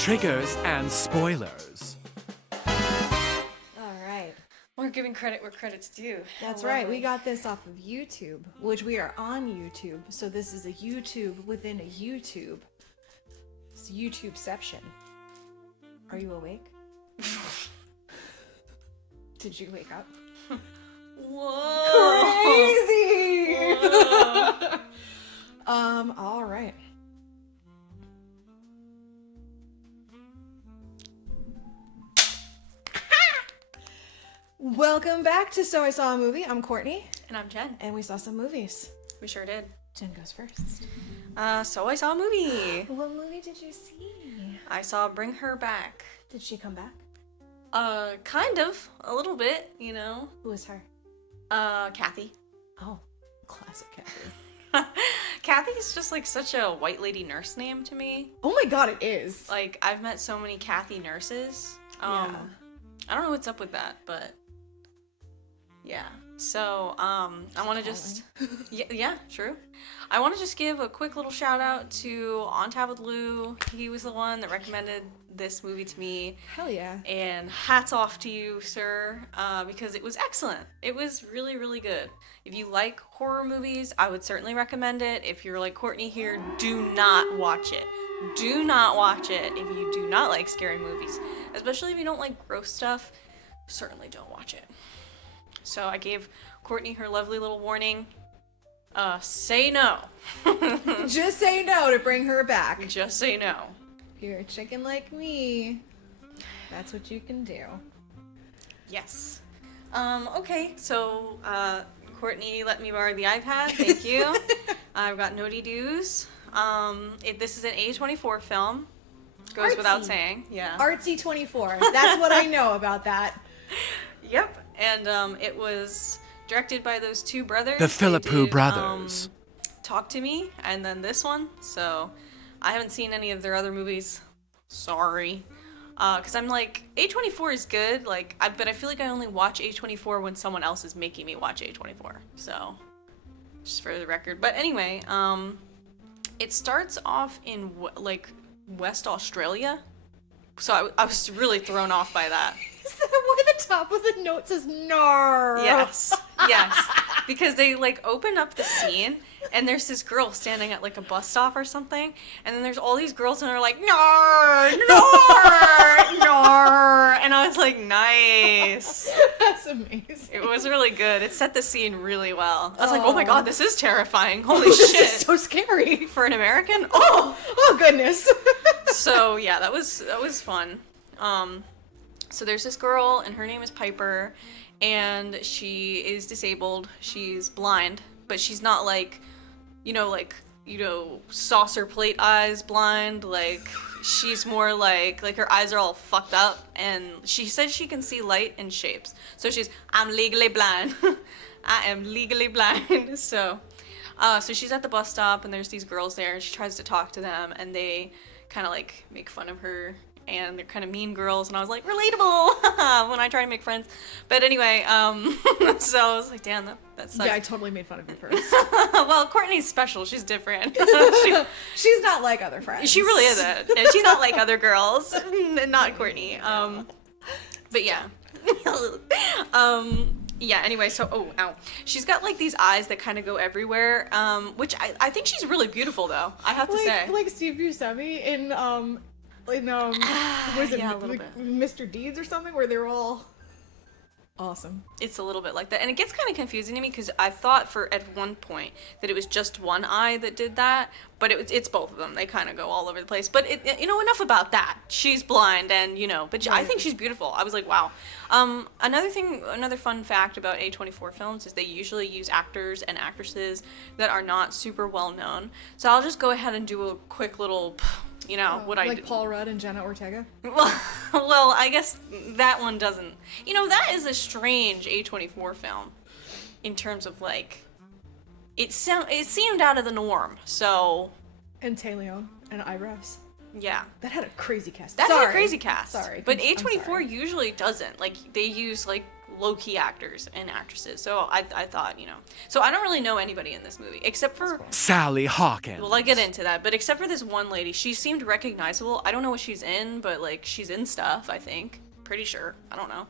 triggers and spoilers. All right. We're giving credit where credit's due. That's right. We got this off of YouTube, which we are on YouTube. So this is a YouTube within a YouTube. It's YouTubeception. Are you awake? Did you wake up? Whoa! Crazy! Whoa. All right. Welcome back to So I Saw a Movie. I'm Courtney. And I'm Jen. And we saw some movies. We sure did. Jen goes first. So I saw a movie. What movie did you see? I saw Bring Her Back. Did she come back? Kind of. A little bit, you know. Who was her? Kathy. Oh, classic Kathy. Kathy's just like such a white lady nurse name to me. Oh my god, it is. Like, I've met so many Kathy nurses. Yeah. I don't know what's up with that, but yeah. So, I want to just, yeah, true. I want to just give a quick little shout out to On Tap with Lou. He was the one that recommended this movie to me. Hell yeah. And hats off to you, sir, because it was excellent. It was really, really good. If you like horror movies, I would certainly recommend it. If you're like Courtney here, do not watch it. Do not watch it if you do not like scary movies. Especially if you don't like gross stuff, certainly don't watch it. So I gave Courtney her lovely little warning. Say no. Just say no to Bring Her Back. Just say no. If you're a chicken like me, that's what you can do. Yes. Okay, so Courtney let me borrow the iPad. Thank you. I've got Noti Doos. This is an A24 film. Goes Artsy. without saying. Yeah. Artsy 24. That's what I know about that. Yep. And it was directed by those two brothers. The They Philippou did, brothers. Talk to Me, and then this one. So I haven't seen any of their other movies. Sorry. Because I'm like, A24 is good, like, but I feel like I only watch A24 when someone else is making me watch A24. So, just for the record. But anyway, it starts off in, like, West Australia. So I was really thrown off by that. Is that why the top of the note says "nar"? Yes, yes. Because they, like, open up the scene, and there's this girl standing at, like, a bus stop or something, and then there's all these girls, and they're like, "Nar, nar, nar," and I was like, nice. That's amazing. It was really good. It set the scene really well. I was like, oh my god, this is terrifying. Holy This shit. is so scary. For an American? Oh goodness. So, yeah, that was fun. So there's this girl, and her name is Piper, and she is disabled. She's blind, but she's not like, saucer plate eyes blind. Like, she's more like her eyes are all fucked up, and she says she can see light and shapes. So I'm legally blind. I am legally blind. So she's at the bus stop, and there's these girls there, and she tries to talk to them, and they kind of like make fun of her. And they're kind of mean girls, and I was like, relatable when I try to make friends. But anyway, so I was like, damn, that sucks. Yeah, I totally made fun of you first. Well, Courtney's special. She's different. She's not like other friends. She really isn't. And she's not like other girls. Not Courtney. But yeah. Yeah, anyway, so, ow. She's got, like, these eyes that kind of go everywhere, which I think she's really beautiful, though, I have to say. Like Steve Buscemi in, was it yeah, a little bit. Mr. Deeds or something, where they're all awesome. It's a little bit like that, and it gets kind of confusing to me because I thought at one point that it was just one eye that did that, but it's both of them. They kind of go all over the place. But enough about that. She's blind, and but I think she's beautiful. I was like, wow. Another fun fact about A24 films is they usually use actors and actresses that are not super well known. So I'll just go ahead and do a quick little. What I like Paul Rudd and Jenna Ortega. Well, I guess that one doesn't. That is a strange A24 film, in terms of like, it seemed out of the norm. So. And Tay Leon and Eyebrows. Yeah. That had a crazy cast. That had a crazy cast. Sorry. But A24 usually doesn't. Like, they use like low-key actors and actresses. So I thought, So I don't really know anybody in this movie, except for... Sally Hawkins. Well, I'll get into that, but except for this one lady, she seemed recognizable. I don't know what she's in, but, like, she's in stuff, I think. Pretty sure. I don't know.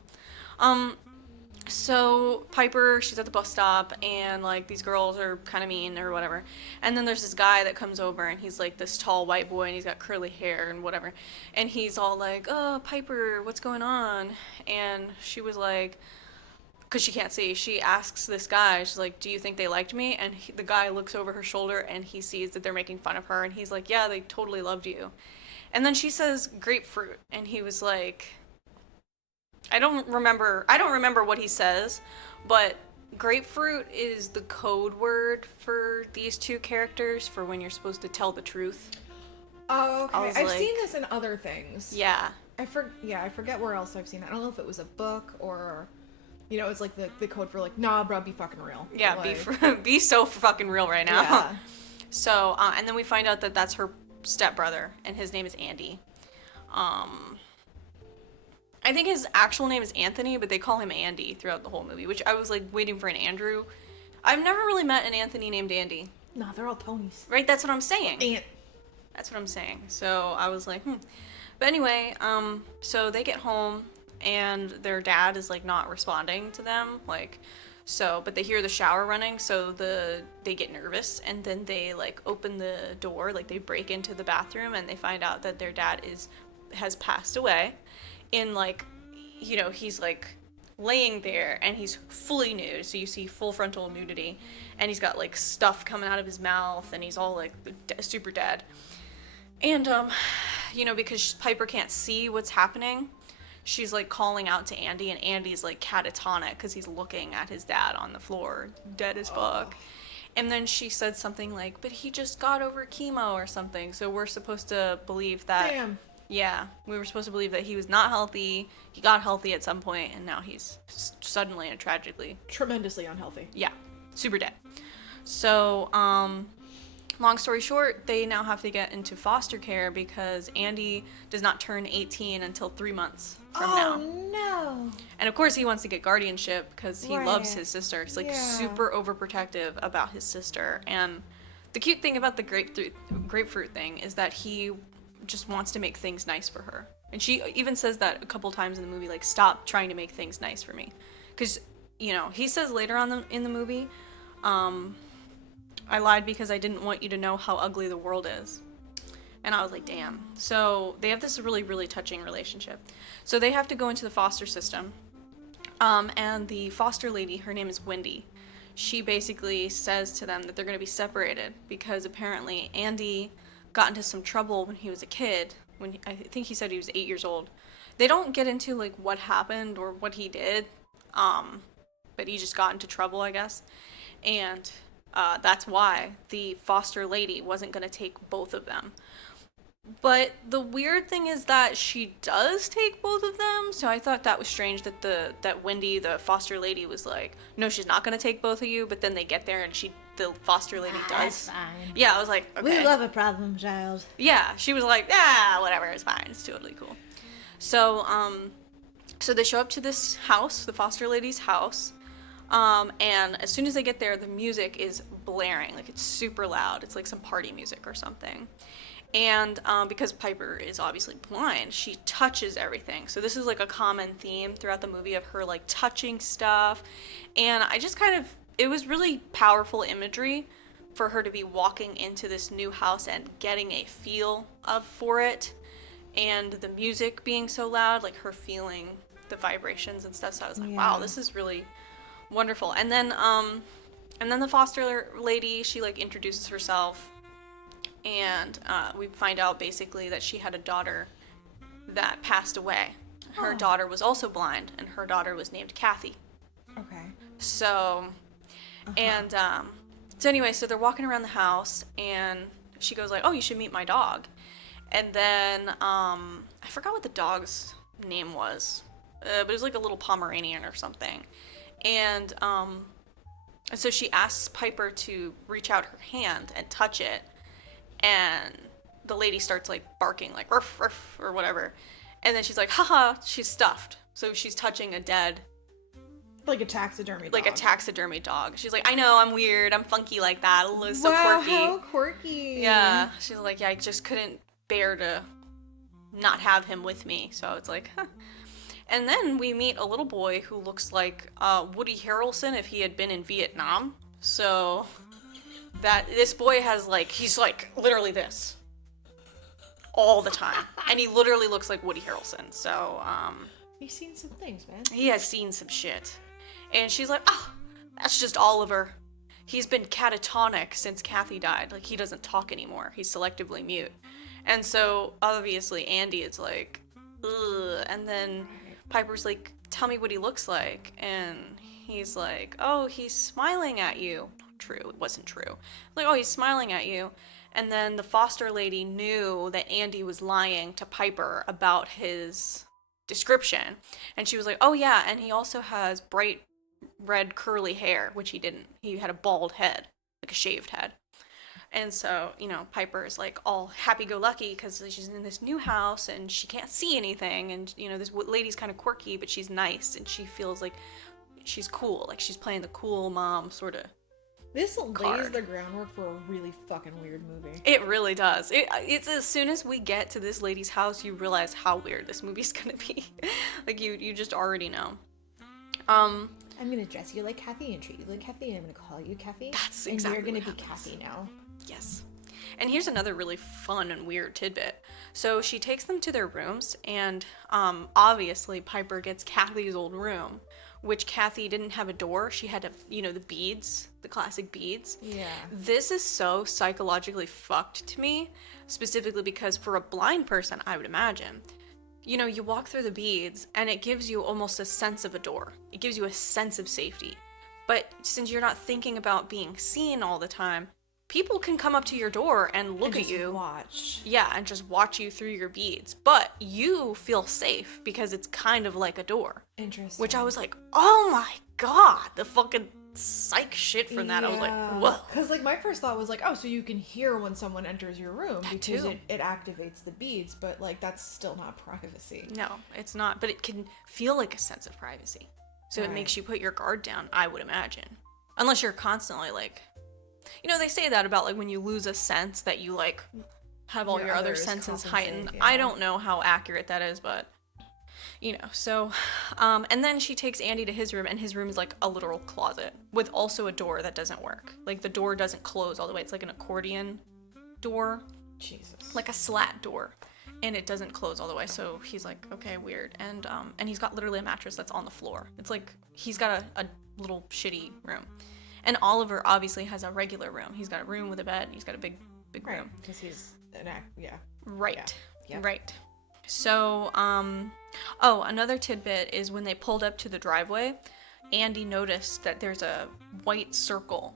So Piper, she's at the bus stop, and, like, these girls are kind of mean or whatever. And then there's this guy that comes over, and he's, like, this tall white boy, and he's got curly hair and whatever. And he's all like, oh, Piper, what's going on? And she was like, because she can't see, she asks this guy, she's like, do you think they liked me? And the guy looks over her shoulder, and he sees that they're making fun of her, and he's like, yeah, they totally loved you. And then she says grapefruit, and he was like... I don't remember what he says, but grapefruit is the code word for these two characters for when you're supposed to tell the truth. Oh, okay. I've seen this in other things. Yeah. I forget where else I've seen that. I don't know if it was a book or, it's like the code for like, nah, bro, be fucking real. Yeah, like, be so fucking real right now. Yeah. So, and then we find out that that's her stepbrother, and his name is Andy. I think his actual name is Anthony, but they call him Andy throughout the whole movie, which I was, like, waiting for an Andrew. I've never really met an Anthony named Andy. No, they're all Tonys. Right, that's what I'm saying. That's what I'm saying. So I was like, But anyway, so they get home, and their dad is, like, not responding to them, like, so, but they hear the shower running, so they get nervous, and then they, like, open the door, like, they break into the bathroom, and they find out that their dad has passed away. In, like, he's, like, laying there, and he's fully nude, so you see full frontal nudity, and he's got, like, stuff coming out of his mouth, and he's all, like, super dead. And, because Piper can't see what's happening, she's, like, calling out to Andy, and Andy's, like, catatonic, because he's looking at his dad on the floor, dead as fuck. And then she said something like, but he just got over chemo or something, so we're supposed to believe that... Damn. Yeah, we were supposed to believe that he was not healthy. He got healthy at some point, and now he's suddenly and tragically... tremendously unhealthy. Yeah, super dead. So, long story short, they now have to get into foster care because Andy does not turn 18 until 3 months from now. Oh, no. And of course, he wants to get guardianship because he Right. loves his sister. He's, like, super overprotective about his sister. And the cute thing about the grapefruit thing is that he... just wants to make things nice for her, and she even says that a couple times in the movie, like, stop trying to make things nice for me, because he says later on in the movie, I lied because I didn't want you to know how ugly the world is. And I was like, damn. So they have this really, really touching relationship. So they have to go into the foster system, and the foster lady, her name is Wendy, she basically says to them that they're going to be separated because apparently Andy got into some trouble when he was a kid. When I think he said he was 8 years old. They don't get into, like, what happened or what he did, but he just got into trouble, I guess. And that's why the foster lady wasn't going to take both of them. But the weird thing is that she does take both of them, so I thought that was strange that that Wendy, the foster lady, was like, no, she's not going to take both of you, but then they get there and the foster lady does. That's fine. Yeah, I was like, okay. We love a problem child. Yeah, she was like, whatever, it's fine, it's totally cool. So, so they show up to this house, the foster lady's house, and as soon as they get there, the music is blaring, like, it's super loud. It's like some party music or something. And because Piper is obviously blind, she touches everything. So this is, like, a common theme throughout the movie of her, like, touching stuff. And I just it was really powerful imagery for her to be walking into this new house and getting a feel for it. And the music being so loud, like, her feeling the vibrations and stuff. So I was like, wow, this is really wonderful. And then the foster lady, she, like, introduces herself. And we find out basically that she had a daughter that passed away. Her daughter was also blind, and her daughter was named Kathy. Okay. So, and so anyway, so they're walking around the house, and she goes like, "Oh, you should meet my dog." And then I forgot what the dog's name was, but it was like a little Pomeranian or something. And so she asks Piper to reach out her hand and touch it. And the lady starts, like, barking, like, ruff, ruff, or whatever. And then she's like, haha, she's stuffed. So she's touching a dead Like a taxidermy dog. Like a taxidermy dog. She's like, I know, I'm weird, I'm funky like that, so wow, quirky. how quirky. Yeah. She's like, yeah, I just couldn't bear to not have him with me. So it's like, huh. And then we meet a little boy who looks like Woody Harrelson if he had been in Vietnam. So that this boy has like, he's like literally this all the time. And he literally looks like Woody Harrelson. So, He's seen some things, man. he has seen some shit. And she's like, oh, that's just Oliver. He's been catatonic since Kathy died. Like, he doesn't talk anymore. He's selectively mute. And so, obviously, Andy is like, ugh. And then Piper's like, tell me what he looks like. And he's like, oh, he's smiling at you. Not true. It wasn't true. Like, oh, he's smiling at you. And then the foster lady knew that Andy was lying to Piper about his description. And she was like, oh, yeah, and he also has bright red curly hair, which he didn't. He had a bald head, like a shaved head. And so, you know, Piper is like all happy-go-lucky because she's in this new house and she can't see anything. And, you know, this lady's kind of quirky, but she's nice and she feels like she's cool. Like she's playing the cool mom sort of. This card. lays the groundwork for a really fucking weird movie. It really does. It's as soon as we get to this lady's house, you realize how weird this movie's gonna be. Like you just already know. I'm gonna dress you like Kathy and treat you like Kathy, and I'm gonna call you Kathy. That's and exactly you're gonna what be happens. Kathy now. Yes. And here's another really fun and weird tidbit. So she takes them to their rooms, and obviously Piper gets Kathy's old room, which Kathy didn't have a door. She had the beads, the classic beads. Yeah. This is so psychologically fucked to me, specifically because for a blind person, I would imagine, you walk through the beads and it gives you almost a sense of a door. It gives you a sense of safety. But since you're not thinking about being seen all the time, people can come up to your door and look and at you. Watch. Yeah, and just watch you through your beads. But you feel safe because it's kind of like a door. Interesting. Which I was like, oh my god, the fucking psych shit from that. I was like, whoa. Because like my first thought was like, oh, so you can hear when someone enters your room That because too. it activates the beads, but like that's still not privacy. No, it's not. But it can feel like a sense of privacy. So it makes you put your guard down, I would imagine. Unless you're constantly like, they say that about like when you lose a sense that you like have all your other others senses compensate, heightened. yeah. I don't know how accurate that is, but so and then she takes Andy to his room, and his room is like a literal closet with also a door that doesn't work. Like the door doesn't close all the way. It's like an accordion door, Jesus. like a slat door, and it doesn't close all the way. So he's like, okay, weird. And he's got literally a mattress that's on the floor. It's like he's got a little shitty room. And Oliver obviously has a regular room. He's got a room with a bed. And he's got a big room. Because he's an act. Yeah. Right. Yeah. Yep. Right. So, another tidbit is when they pulled up to the driveway, Andy noticed that there's a white circle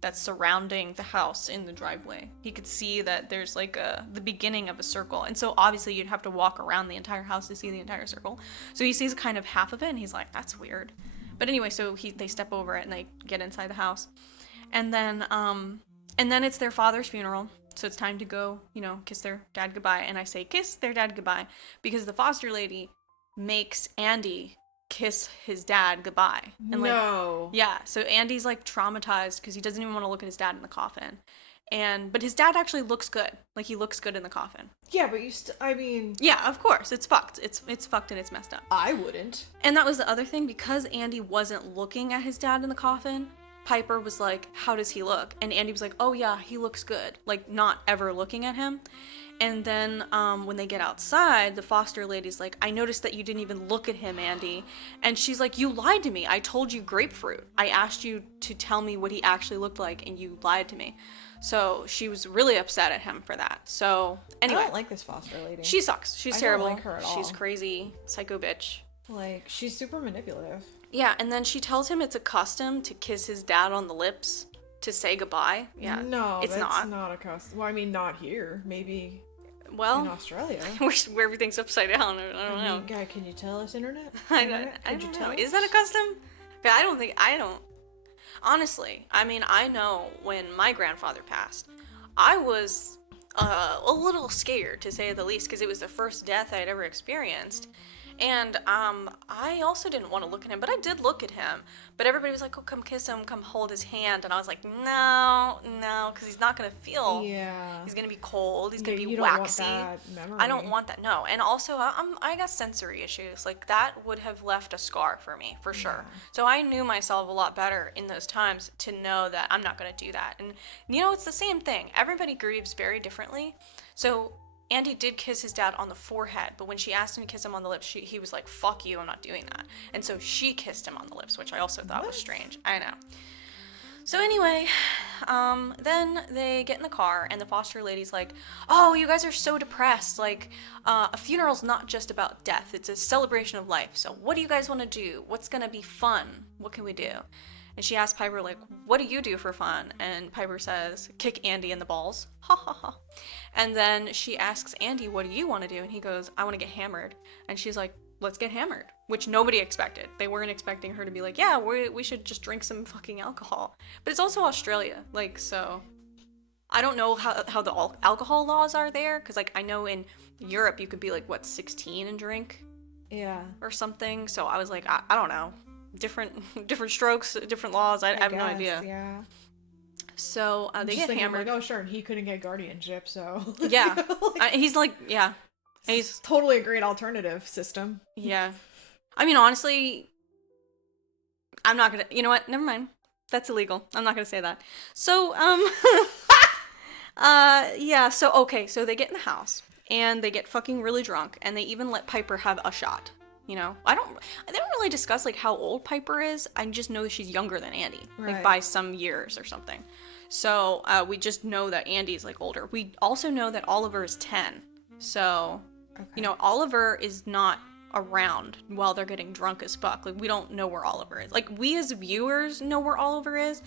that's surrounding the house in the driveway. He could see that there's like the beginning of a circle. And so obviously you'd have to walk around the entire house to see the entire circle. So he sees kind of half of it and he's like, that's weird. But anyway, so they step over it and they get inside the house. And then it's their father's funeral. So it's time to go, kiss their dad goodbye. And I say kiss their dad goodbye because the foster lady makes Andy kiss his dad goodbye. And No. Yeah, so Andy's like traumatized because he doesn't even want to look at his dad in the coffin. But his dad actually looks good. Like he looks good in the coffin. Yeah, but you Yeah, of course. It's fucked. It's fucked and it's messed up. I wouldn't. And that was the other thing, because Andy wasn't looking at his dad in the coffin, Piper was like, how does he look? And Andy was like, oh yeah, he looks good. Like not ever looking at him. And then when they get outside, the foster lady's like, I noticed that you didn't even look at him, Andy. And she's like, you lied to me. I told you grapefruit. I asked you to tell me what he actually looked like and you lied to me. So she was really upset at him for that. So anyway. I don't like this foster lady. She sucks. She's I don't terrible. like her at all. She's crazy. Psycho bitch. Like, she's super manipulative. Yeah, and then she tells him it's a custom to kiss his dad on the lips to say goodbye. Yeah. No, it's that's not. a custom. Well, I mean, not here. Maybe in Well, Australia. where everything's upside down. I don't know. Guy, can you tell us, internet? I Internet? Could you don't tell know. us? Is that a custom? But I don't. Honestly, I mean, I know when my grandfather passed, I was a little scared, to say the least, because it was the first death I'd ever experienced. And I also didn't want to look at him, but I did look at him. But everybody was like, oh, come kiss him, come hold his hand. And I was like, no, because he's not going to feel. Yeah. He's going to be cold. He's going to be you waxy. Don't want that memory. I don't want that, no. And also, I got sensory issues. Like, that would have left a scar for me, for sure. So I knew myself a lot better in those times to know that I'm not going to do that. And, it's the same thing. Everybody grieves very differently. So Andy did kiss his dad on the forehead, but when she asked him to kiss him on the lips, he was like, fuck you, I'm not doing that. And so she kissed him on the lips, which I also thought was strange. I know. So anyway, then they get in the car, and the foster lady's like, oh, you guys are so depressed. Like, a funeral's not just about death. It's a celebration of life. So what do you guys want to do? What's going to be fun? What can we do? And she asks Piper, like, what do you do for fun? And Piper says, kick Andy in the balls. Ha ha ha. And then she asks Andy, what do you want to do? And he goes, I want to get hammered. And she's like, let's get hammered. Which nobody expected. They weren't expecting her to be like, yeah, we should just drink some fucking alcohol. But it's also Australia. Like, so I don't know how the alcohol laws are there. Because, like, I know in Europe you could be, like, 16 and drink? Yeah. Or something. So I was like, I don't know. Different strokes, different laws. I have no idea. Yeah. So they get hammered. Like, oh, sure, and he couldn't get guardianship, so yeah, he's like, yeah, he's totally a great alternative system. Yeah, I mean, honestly, I'm not gonna. You know what? Never mind. That's illegal. I'm not gonna say that. So yeah. So okay. So they get in the house and they get fucking really drunk, and they even let Piper have a shot. They don't really discuss, like, how old Piper is. I just know that she's younger than Andy, like, by some years or something. So, we just know that Andy's, like, older. We also know that Oliver is 10. So, Oliver is not around while they're getting drunk as fuck. Like, we don't know where Oliver is. Like, we as viewers know where Oliver is.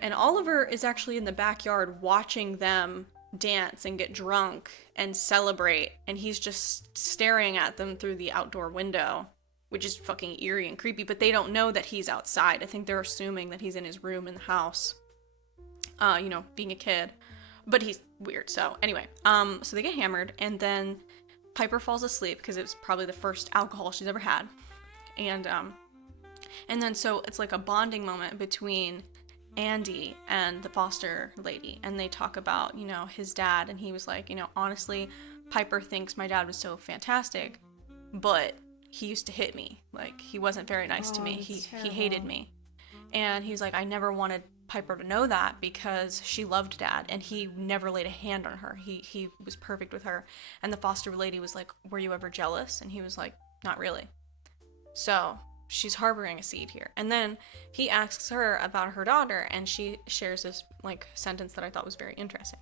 And Oliver is actually in the backyard watching them dance and get drunk and celebrate, and he's just staring at them through the outdoor window, which is fucking eerie and creepy, but they don't know that he's outside. I think they're assuming that he's in his room in the house, being a kid, but he's weird. So anyway, so they get hammered, and then Piper falls asleep because it was probably the first alcohol she's ever had, and then so it's like a bonding moment between Andy and the foster lady, and they talk about, his dad, and he was like, honestly, Piper thinks my dad was so fantastic, but he used to hit me. Like, he wasn't very nice to me. He hated me. And he was like, I never wanted Piper to know that because she loved dad, and he never laid a hand on her. He was perfect with her. And the foster lady was like, were you ever jealous? And he was like, not really. So she's harboring a seed here. And then he asks her about her daughter, and she shares this, like, sentence that I thought was very interesting.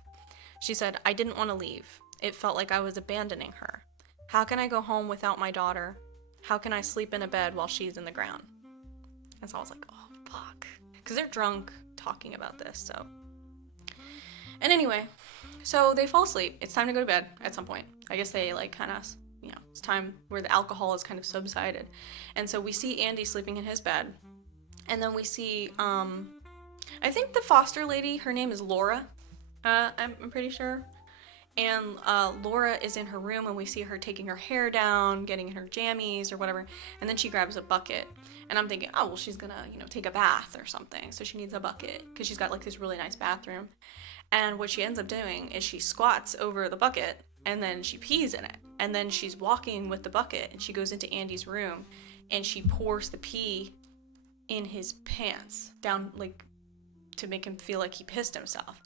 She said, I didn't want to leave. It felt like I was abandoning her. How can I go home without my daughter? How can I sleep in a bed while she's in the ground? And so I was like, oh, fuck. Because they're drunk talking about this, so. And anyway, so they fall asleep. It's time to go to bed at some point. I guess they, like, kind of, it's time where the alcohol is kind of subsided. And so we see Andy sleeping in his bed. And then we see, I think the foster lady, her name is Laura. I'm pretty sure. And Laura is in her room, and we see her taking her hair down, getting in her jammies or whatever. And then she grabs a bucket. And I'm thinking, oh, well, she's gonna, take a bath or something. So she needs a bucket because she's got, like, this really nice bathroom. And what she ends up doing is she squats over the bucket, and then she pees in it. And then she's walking with the bucket, and she goes into Andy's room, and she pours the pee in his pants down, like, to make him feel like he pissed himself.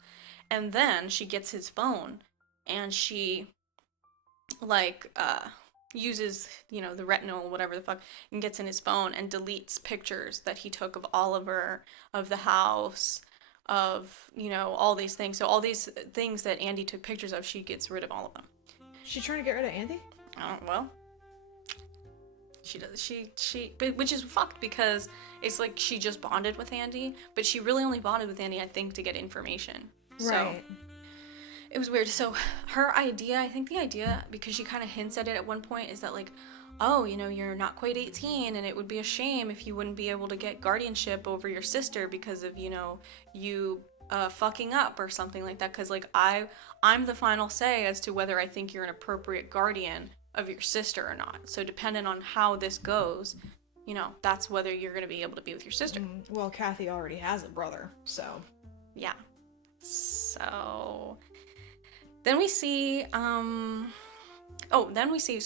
And then she gets his phone, and she, like, uses, the retinol, whatever the fuck, and gets in his phone and deletes pictures that he took of Oliver, of the house, of, all these things. So all these things that Andy took pictures of, she gets rid of all of them. She's trying to get rid of Andy? Well, she does. Which is fucked because it's like she just bonded with Andy, but she really only bonded with Andy, I think, to get information. So Right. It was weird. So her idea, I think the idea, because she kind of hints at it at one point, is that, like, oh, you're not quite 18, and it would be a shame if you wouldn't be able to get guardianship over your sister because of, you fucking up or something like that. Because, like, I'm the final say as to whether I think you're an appropriate guardian of your sister or not. So depending on how this goes, you know, that's whether you're going to be able to be with your sister. Well, Kathy already has a brother, so. Yeah. So then we see, so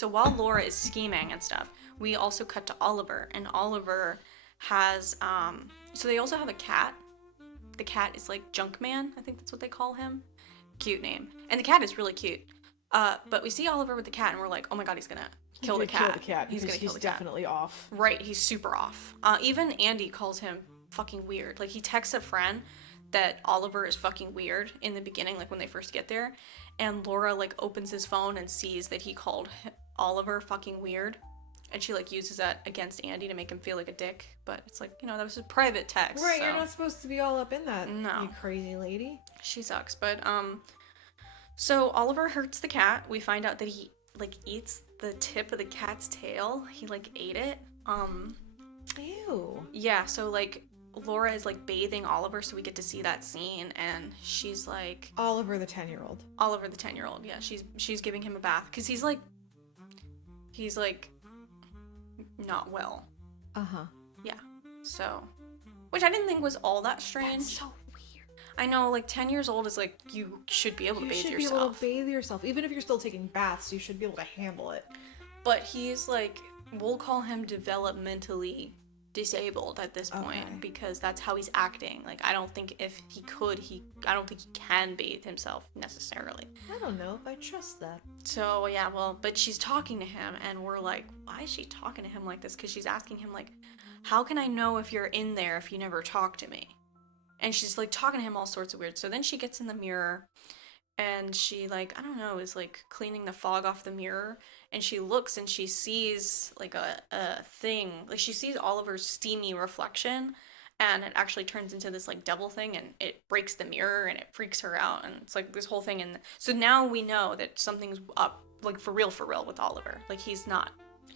while Laura is scheming and stuff, we also cut to Oliver, and Oliver has, so they also have a cat. The cat is like Junkman, I think that's what they call him. Cute name. And the cat is really cute. But we see Oliver with the cat, and we're like, oh my god, he's gonna kill the cat. He's gonna kill the cat. He's definitely off. Right, he's super off. Even Andy calls him fucking weird. Like, he texts a friend that Oliver is fucking weird in the beginning, like when they first get there, and Laura like opens his phone and sees that he called Oliver fucking weird, and she like uses that against Andy to make him feel like a dick. But it's like, you know, that was a private text. Right, so. You're not supposed to be all up in that. No, you crazy lady. She sucks. But so Oliver hurts the cat. We find out that he like eats the tip of the cat's tail. He like ate it. Ew. Yeah. So like Laura is like bathing Oliver, so we get to see that scene, and she's like Oliver the 10-year-old. Oliver the 10-year-old. Yeah, she's giving him a bath because he's like not well. Yeah. So, which I didn't think was all that strange. That's so weird. I know, like 10 years old is like you should be able to bathe yourself. You should be able to bathe yourself, even if you're still taking baths. You should be able to handle it. But he's like, we'll call him developmentally disabled at this point, because that's how he's acting. Like, I don't think if he could, I don't think he can bathe himself necessarily. I don't know if I trust that. So yeah, well, but she's talking to him, and we're like, why is she talking to him like this? Because she's asking him like, how can I know if you're in there if you never talk to me? And she's like talking to him all sorts of weird. So then she gets in the mirror, and she like, I don't know, is like cleaning the fog off the mirror, and she looks and she sees like a thing, like she sees Oliver's steamy reflection, and it actually turns into this like devil thing, and it breaks the mirror, and it freaks her out, and it's like this whole thing. And so now we know that something's up, like for real with Oliver. Like he's not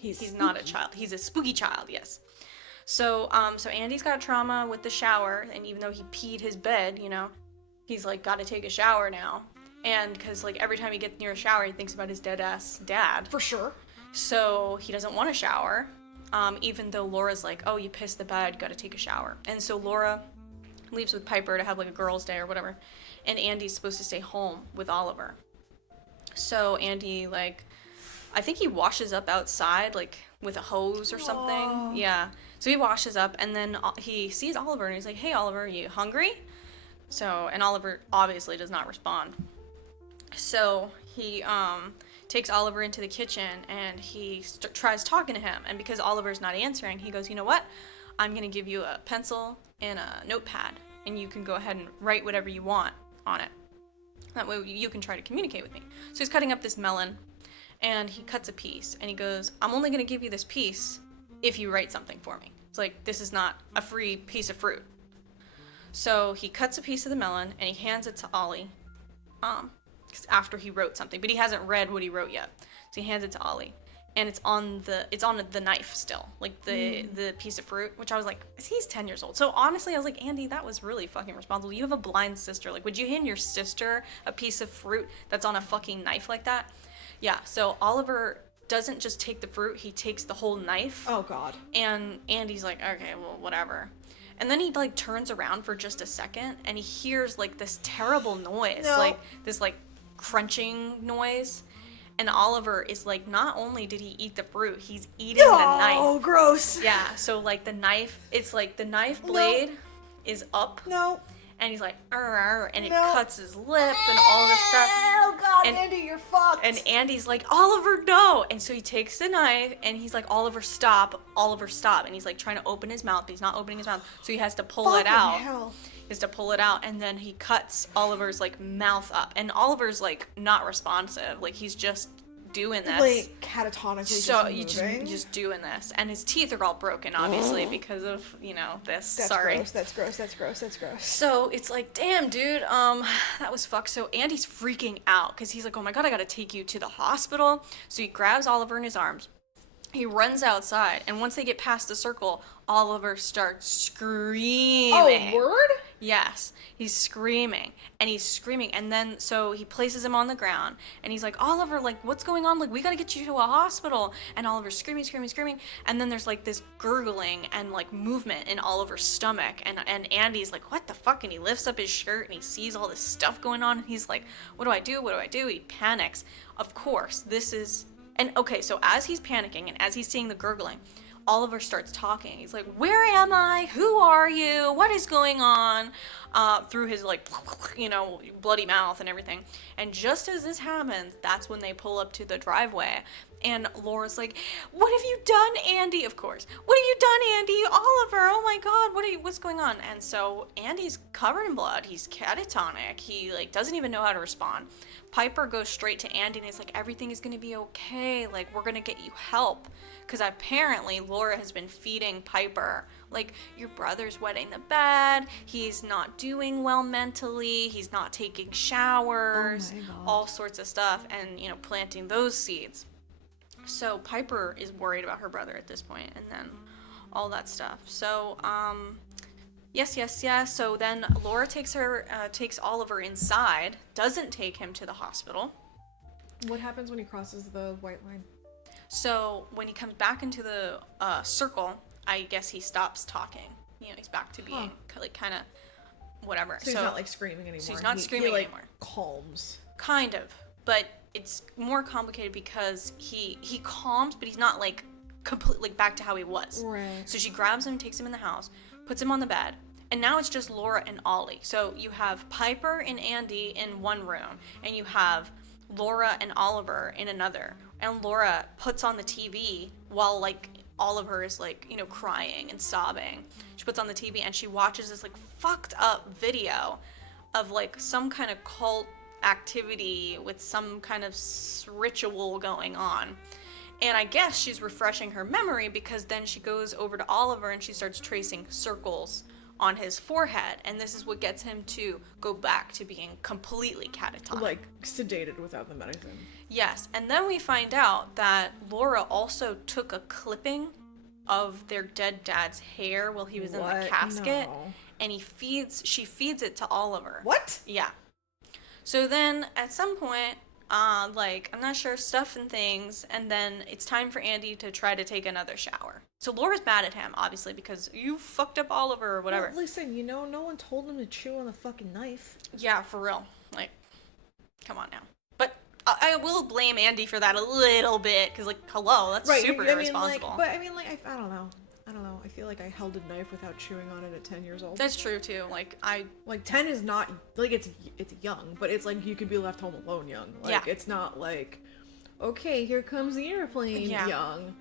a child. He's a spooky child, yes. So Andy's got trauma with the shower, and even though he peed his bed, you know, he's like got to take a shower now. And because, like, every time he gets near a shower, he thinks about his dead-ass dad. For sure. So he doesn't want to shower, even though Laura's like, oh, you pissed the bed, gotta take a shower. And so Laura leaves with Piper to have, like, a girls' day or whatever. And Andy's supposed to stay home with Oliver. So Andy, like, I think he washes up outside, like, with a hose or something. Aww. Yeah. So he washes up, and then he sees Oliver, and he's like, hey, Oliver, are you hungry? So, and Oliver obviously does not respond. So he takes Oliver into the kitchen, and he tries talking to him. And because Oliver's not answering, he goes, you know what? I'm going to give you a pencil and a notepad, and you can go ahead and write whatever you want on it. That way you can try to communicate with me. So he's cutting up this melon, and he cuts a piece, and he goes, I'm only going to give you this piece if you write something for me. It's like, this is not a free piece of fruit. So he cuts a piece of the melon, and he hands it to Ollie. After he wrote something, but he hasn't read what he wrote yet. So he hands it to Ollie, and it's on the knife still, like the piece of fruit, which I was like, he's 10 years old. So honestly, I was like, Andy, that was really fucking responsible. You have a blind sister. Like, would you hand your sister a piece of fruit that's on a fucking knife like that? Yeah. So Oliver doesn't just take the fruit, he takes the whole knife. Oh god. And Andy's like, okay, well, whatever. And then he like turns around for just a second, and he hears like this terrible noise, like this like crunching noise. And Oliver is like, not only did he eat the fruit, he's eating the knife. Oh, gross. Yeah, so like the knife, it's like the knife blade is up. No. And he's like, and it cuts his lip and all this stuff. Oh god, and, Andy, you're fucked. And Andy's like, Oliver, no. And so he takes the knife, and he's like, Oliver, stop. And he's like trying to open his mouth, but he's not opening his mouth. So he has to pull it out. Hell. Is to pull it out, and then he cuts Oliver's like mouth up, and Oliver's like not responsive, like he's just doing this, like catatonically. So you just doing this, and his teeth are all broken, obviously, because of, you know, this. That's gross. So it's like, damn, dude, that was fucked. So Andy's freaking out because he's like, oh my god, I gotta take you to the hospital. So he grabs Oliver in his arms. He runs outside, and once they get past the circle, Oliver starts screaming. Oh, word? Yes, he's screaming, and then so he places him on the ground, and he's like, Oliver, like, what's going on? Like, we gotta get you to a hospital. And Oliver's screaming, and then there's like this gurgling and like movement in Oliver's stomach, and Andy's like, what the fuck? And he lifts up his shirt, and he sees all this stuff going on, and he's like, what do I do? What do I do? He panics. Of course, and okay, so as he's panicking and as he's seeing the gurgling, Oliver starts talking. He's like, where am I? Who are you? What is going on? Through his, like, bloody mouth and everything. And just as this happens, that's when they pull up to the driveway. And Laura's like, what have you done, Andy? Of course. What have you done, Andy? Oliver, oh my God, what's going on? And so Andy's covered in blood. He's catatonic. He, like, doesn't even know how to respond. Piper goes straight to Andy and is like, everything is going to be okay. Like, we're going to get you help. Because apparently Laura has been feeding Piper, like, your brother's wetting the bed, he's not doing well mentally, he's not taking showers, all sorts of stuff, and, planting those seeds. So Piper is worried about her brother at this point, and then all that stuff. So, yes. So then Laura takes Oliver inside, doesn't take him to the hospital. What happens when he crosses the white line? So when he comes back into the circle, I guess he stops talking. He's back to being like kind of whatever. So he's not like screaming anymore. So he's not screaming like, anymore. Calms. Kind of, but it's more complicated because he calms, but he's not like completely like back to how he was. Right. So she grabs him, takes him in the house, puts him on the bed, and now it's just Laura and Ollie. So you have Piper and Andy in one room, and you have Laura and Oliver in another. And Laura puts on the TV while, like, Oliver is, like, crying and sobbing. She puts on the TV and she watches this, like, fucked up video of, like, some kind of cult activity with some kind of ritual going on. And I guess she's refreshing her memory because then she goes over to Oliver and she starts tracing circles on his forehead, and this is what gets him to go back to being completely catatonic. Like, sedated without the medicine. Yes, and then we find out that Laura also took a clipping of their dead dad's hair while he was in the casket, and she feeds it to Oliver. What? Yeah. So then, at some point, like, I'm not sure, stuff and things, and then it's time for Andy to try to take another shower. So Laura's mad at him, obviously, because you fucked up Oliver or whatever. Well, listen, no one told him to chew on the fucking knife. Yeah, for real. Like, come on now. But I will blame Andy for that a little bit, because, like, hello, that's super irresponsible. I don't know. I feel like I held a knife without chewing on it at 10 years old. That's true, too. Like, 10 is not, like, it's young, but it's like you could be left home alone young. Like, yeah. It's not like, okay, here comes the airplane young.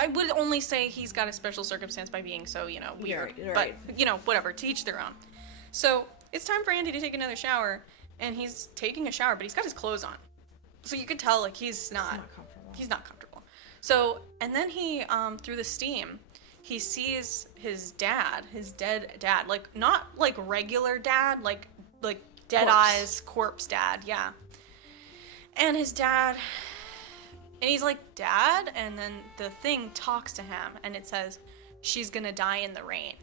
I would only say he's got a special circumstance by being so, weird. Yeah, right. But, whatever, to each their own. So, it's time for Andy to take another shower, and he's taking a shower, but he's got his clothes on. So you could tell, like, he's not comfortable. He's not comfortable. So, and then he, through the steam, he sees his dead dad, like, not like regular dad, like dead corpse. eyes, corpse dad, yeah. And his dad, and he's like, Dad? And then the thing talks to him, and it says, she's gonna die in the rain.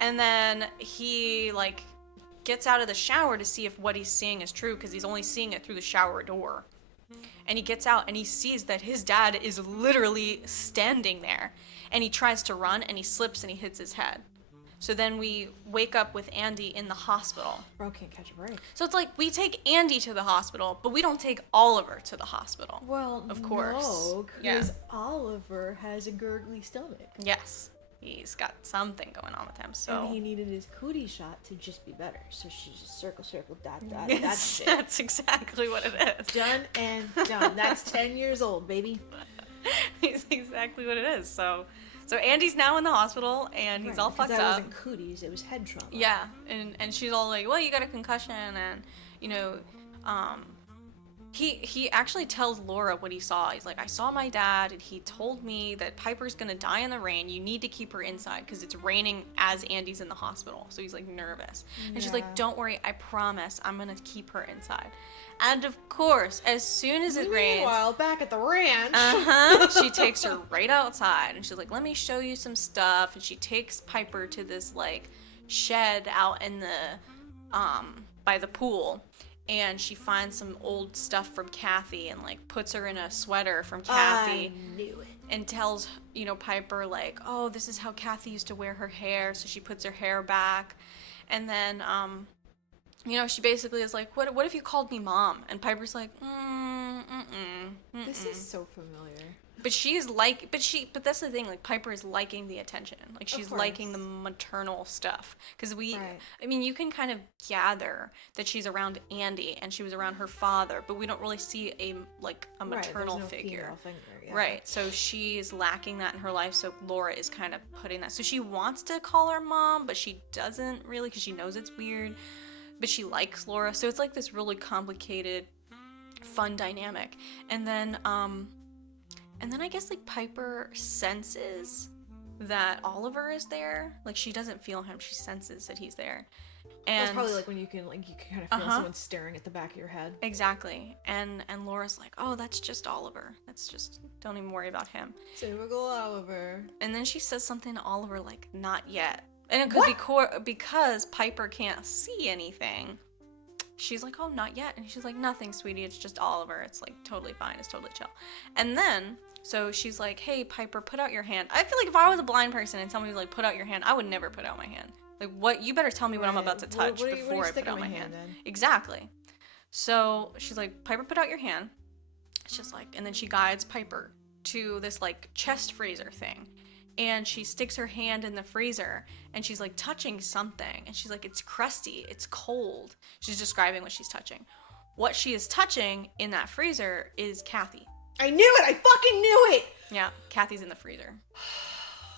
And then he, like, gets out of the shower to see if what he's seeing is true, because he's only seeing it through the shower door. And he gets out, and he sees that his dad is literally standing there. And he tries to run, and he slips, and he hits his head. So then we wake up with Andy in the hospital. Bro can't catch a break. So it's like we take Andy to the hospital, but we don't take Oliver to the hospital. Well, of course. No, because Oliver has a gurgly stomach. Yes. He's got something going on with him, so... And he needed his cootie shot to just be better. So she's just circle, dot, dot. Yes, That's it. That's exactly what it is. Done and done. That's 10 years old, baby. It's exactly what it is. So Andy's now in the hospital, and he's all fucked up. That wasn't cooties, it was head trauma. Yeah, and she's all like, well, you got a concussion, and, he actually tells Laura what he saw. He's like, I saw my dad, and he told me that Piper's gonna die in the rain. You need to keep her inside, because it's raining as Andy's in the hospital. So he's, like, nervous. And she's like, don't worry, I promise, I'm gonna keep her inside. And of course, as soon as it rains... Meanwhile, back at the ranch... she takes her right outside, and she's like, let me show you some stuff. And she takes Piper to this, like, shed out in the by the pool, and she finds some old stuff from Kathy and like puts her in a sweater from Kathy. I knew it. And tells, you know, Piper like, oh, this is how Kathy used to wear her hair, so she puts her hair back. And then you know, she basically is like, what if you called me mom? And Piper's like, This is so familiar. But but that's the thing, like, Piper is liking the attention. Like, she's liking the maternal stuff. Because I mean, you can kind of gather that she's around Andy and she was around her father, but we don't really see a maternal figure. Yeah. Right, so she's lacking that in her life, so Laura is kind of putting that. So she wants to call her mom, but she doesn't really, because she knows it's weird, but she likes Laura. So it's like this really complicated, fun dynamic. And then I guess, like, Piper senses that Oliver is there. Like, she doesn't feel him, she senses that he's there. And that's probably like when you can kind of feel someone staring at the back of your head. Exactly. And Laura's like, oh, that's just Oliver. That's just, don't even worry about him. Typical Oliver. And then she says something to Oliver like, not yet. And it could be because Piper can't see anything. She's like, oh, not yet. And she's like, nothing, sweetie. It's just Oliver. It's like totally fine. It's totally chill. And then, so she's like, hey, Piper, put out your hand. I feel like if I was a blind person and somebody was like, put out your hand, I would never put out my hand. Like, what? You better tell me what I'm about to touch before I put out my hand. Exactly. So she's like, Piper, put out your hand. It's just like, and then she guides Piper to this like chest freezer thing. And she sticks her hand in the freezer and she's like touching something. And she's like, it's crusty, it's cold. She's describing what she's touching. What she is touching in that freezer is Kathy. I knew it! I fucking knew it! Yeah, Kathy's in the freezer.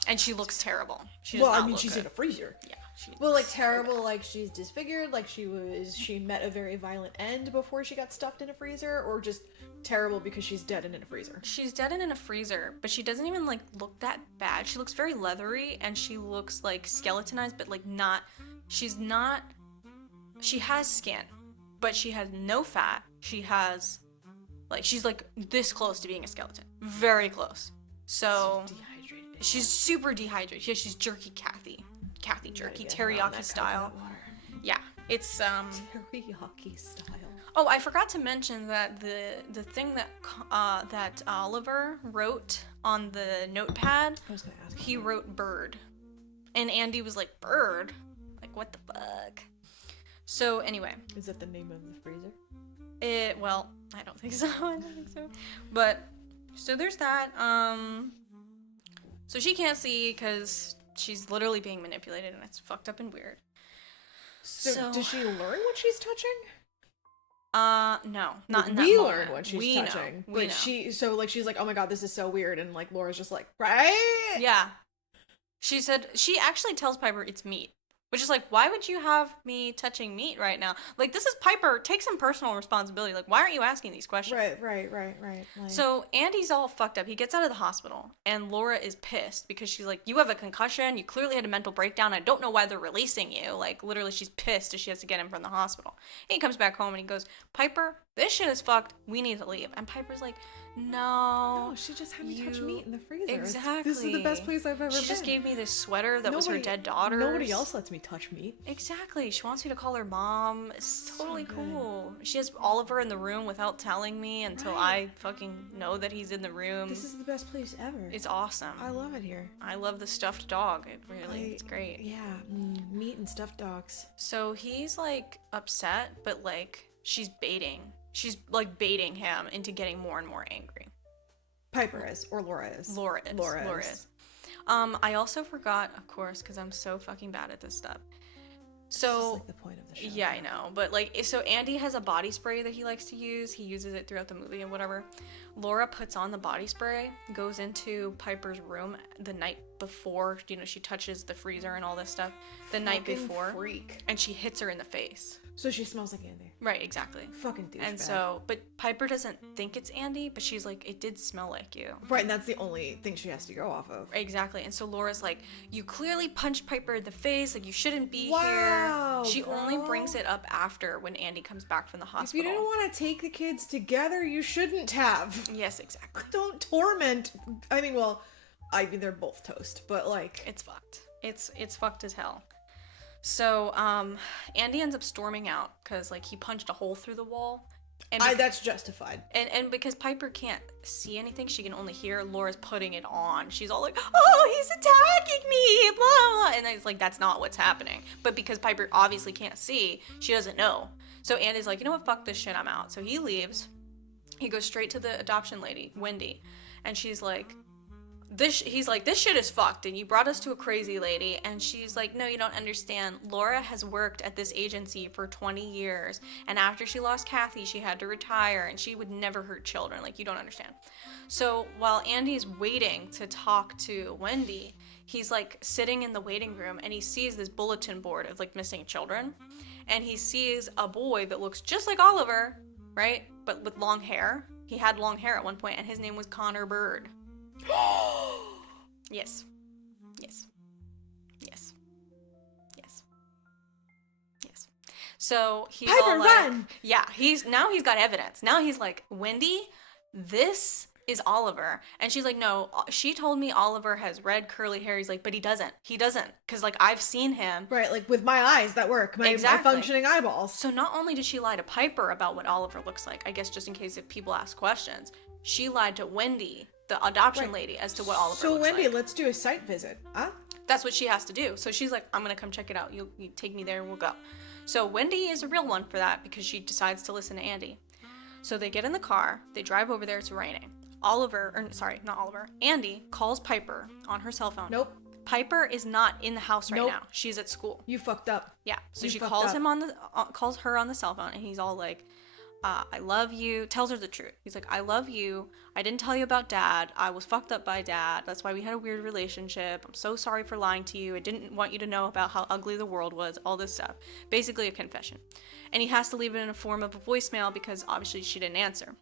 And she looks terrible. She she's in a freezer. Yeah. Well, like, terrible, like, she's disfigured, like, she met a very violent end before she got stuffed in a freezer, or just terrible because she's dead and in a freezer? She's dead and in a freezer, but she doesn't even, like, look that bad. She looks very leathery, and she looks, like, skeletonized, but, like, she has skin, but she has no fat. She has, like, she's, like, this close to being a skeleton. Very close. So, dehydrated. She's super dehydrated. Yeah, she's jerky Kathy jerky, teriyaki style. Yeah, it's teriyaki style. Oh, I forgot to mention that the thing that Oliver wrote on the notepad, he wrote bird, and Andy was like, bird, like, what the fuck? So anyway, is that the name of the freezer? Well, I don't think so. But so there's that. So she can't see because she's literally being manipulated, and it's fucked up and weird. So does she learn what she's touching? No, not in that we moment. learn what she's touching. We know. She's like, oh my god, this is so weird, and like Laura's just like, right? Yeah. She actually tells Piper it's meat. Which is like, why would you have me touching meat right now? Like, this is Piper. Take some personal responsibility. Like, why aren't you asking these questions? Right. Like... So Andy's all fucked up. He gets out of the hospital, and Laura is pissed because she's like, you have a concussion. You clearly had a mental breakdown. I don't know why they're releasing you. Like, literally, she's pissed as she has to get him from the hospital. And he comes back home, and he goes, Piper, this shit is fucked. We need to leave. And Piper's like, no, she just had me touch meat in the freezer. Exactly. This is the best place I've ever been. She just gave me this sweater that was her dead daughter's. Nobody else lets me touch meat. Exactly. She wants me to call her mom. It's totally cool. She has Oliver in the room without telling me until I fucking know that he's in the room. This is the best place ever. It's awesome. I love it here. I love the stuffed dog. It's great. Yeah, meat and stuffed dogs. So he's like upset, but like she's baiting. She's like baiting him into getting more and more angry. Piper is, or Laura is. Laura is. I also forgot, of course, because I'm so fucking bad at this stuff. So, like the point of the show. Yeah, I know. But like, so Andy has a body spray that he likes to use. He uses it throughout the movie and whatever. Laura puts on the body spray, goes into Piper's room the night before, she touches the freezer and all this stuff. The night before. Freak. And she hits her in the face. So she smells like Andy. Right, exactly. Fucking douchebag. And so, but Piper doesn't think it's Andy, but she's like, it did smell like you. Right, and that's the only thing she has to go off of. Exactly. And so Laura's like, you clearly punched Piper in the face, like you shouldn't be here. She only brings it up after when Andy comes back from the hospital. If you didn't want to take the kids together, you shouldn't have. Yes, exactly. Don't torment. I mean, they're both toast, but like... It's fucked. It's fucked as hell. So, Andy ends up storming out because, like, he punched a hole through the wall. And that's justified. And because Piper can't see anything, she can only hear Laura's putting it on. She's all like, oh, he's attacking me, blah, blah. And it's like, that's not what's happening. But because Piper obviously can't see, she doesn't know. So Andy's like, you know what, fuck this shit, I'm out. So he leaves. He goes straight to the adoption lady, Wendy. And she's like, he's like, this shit is fucked, and you brought us to a crazy lady. And she's like, no, you don't understand. Laura has worked at this agency for 20 years, and after she lost Kathy, she had to retire, and she would never hurt children. Like, you don't understand. So while Andy's waiting to talk to Wendy, he's like sitting in the waiting room, and he sees this bulletin board of like missing children, and he sees a boy that looks just like Oliver, right, but with long hair. He had long hair at one point, and his name was Connor Bird. Yes. Yes. Yes. Yes. Yes. So he's Piper, all like, run! yeah, he's got evidence. Now he's like, Wendy, this is Oliver. And she's like, no, she told me Oliver has red curly hair. He's like, but he doesn't. Because like I've seen him. Right, like with my eyes that work, my functioning eyeballs. So not only did she lie to Piper about what Oliver looks like, I guess just in case if people ask questions, she lied to Wendy, the adoption lady, as to what Oliver looks like. So Wendy, let's do a site visit. Huh? That's what she has to do. So she's like, I'm going to come check it out. You take me there and we'll go. So Wendy is a real one for that because she decides to listen to Andy. So they get in the car. They drive over there. It's raining. Andy calls Piper on her cell phone. Nope. Piper is not in the house right now. She's at school. You fucked up. Yeah. So she calls him calls her on the cell phone, and he's all like, I love you. Tells her the truth. He's like, I love you. I didn't tell you about Dad. I was fucked up by Dad. That's why we had a weird relationship. I'm so sorry for lying to you. I didn't want you to know about how ugly the world was. All this stuff. Basically a confession. And he has to leave it in a form of a voicemail because obviously she didn't answer.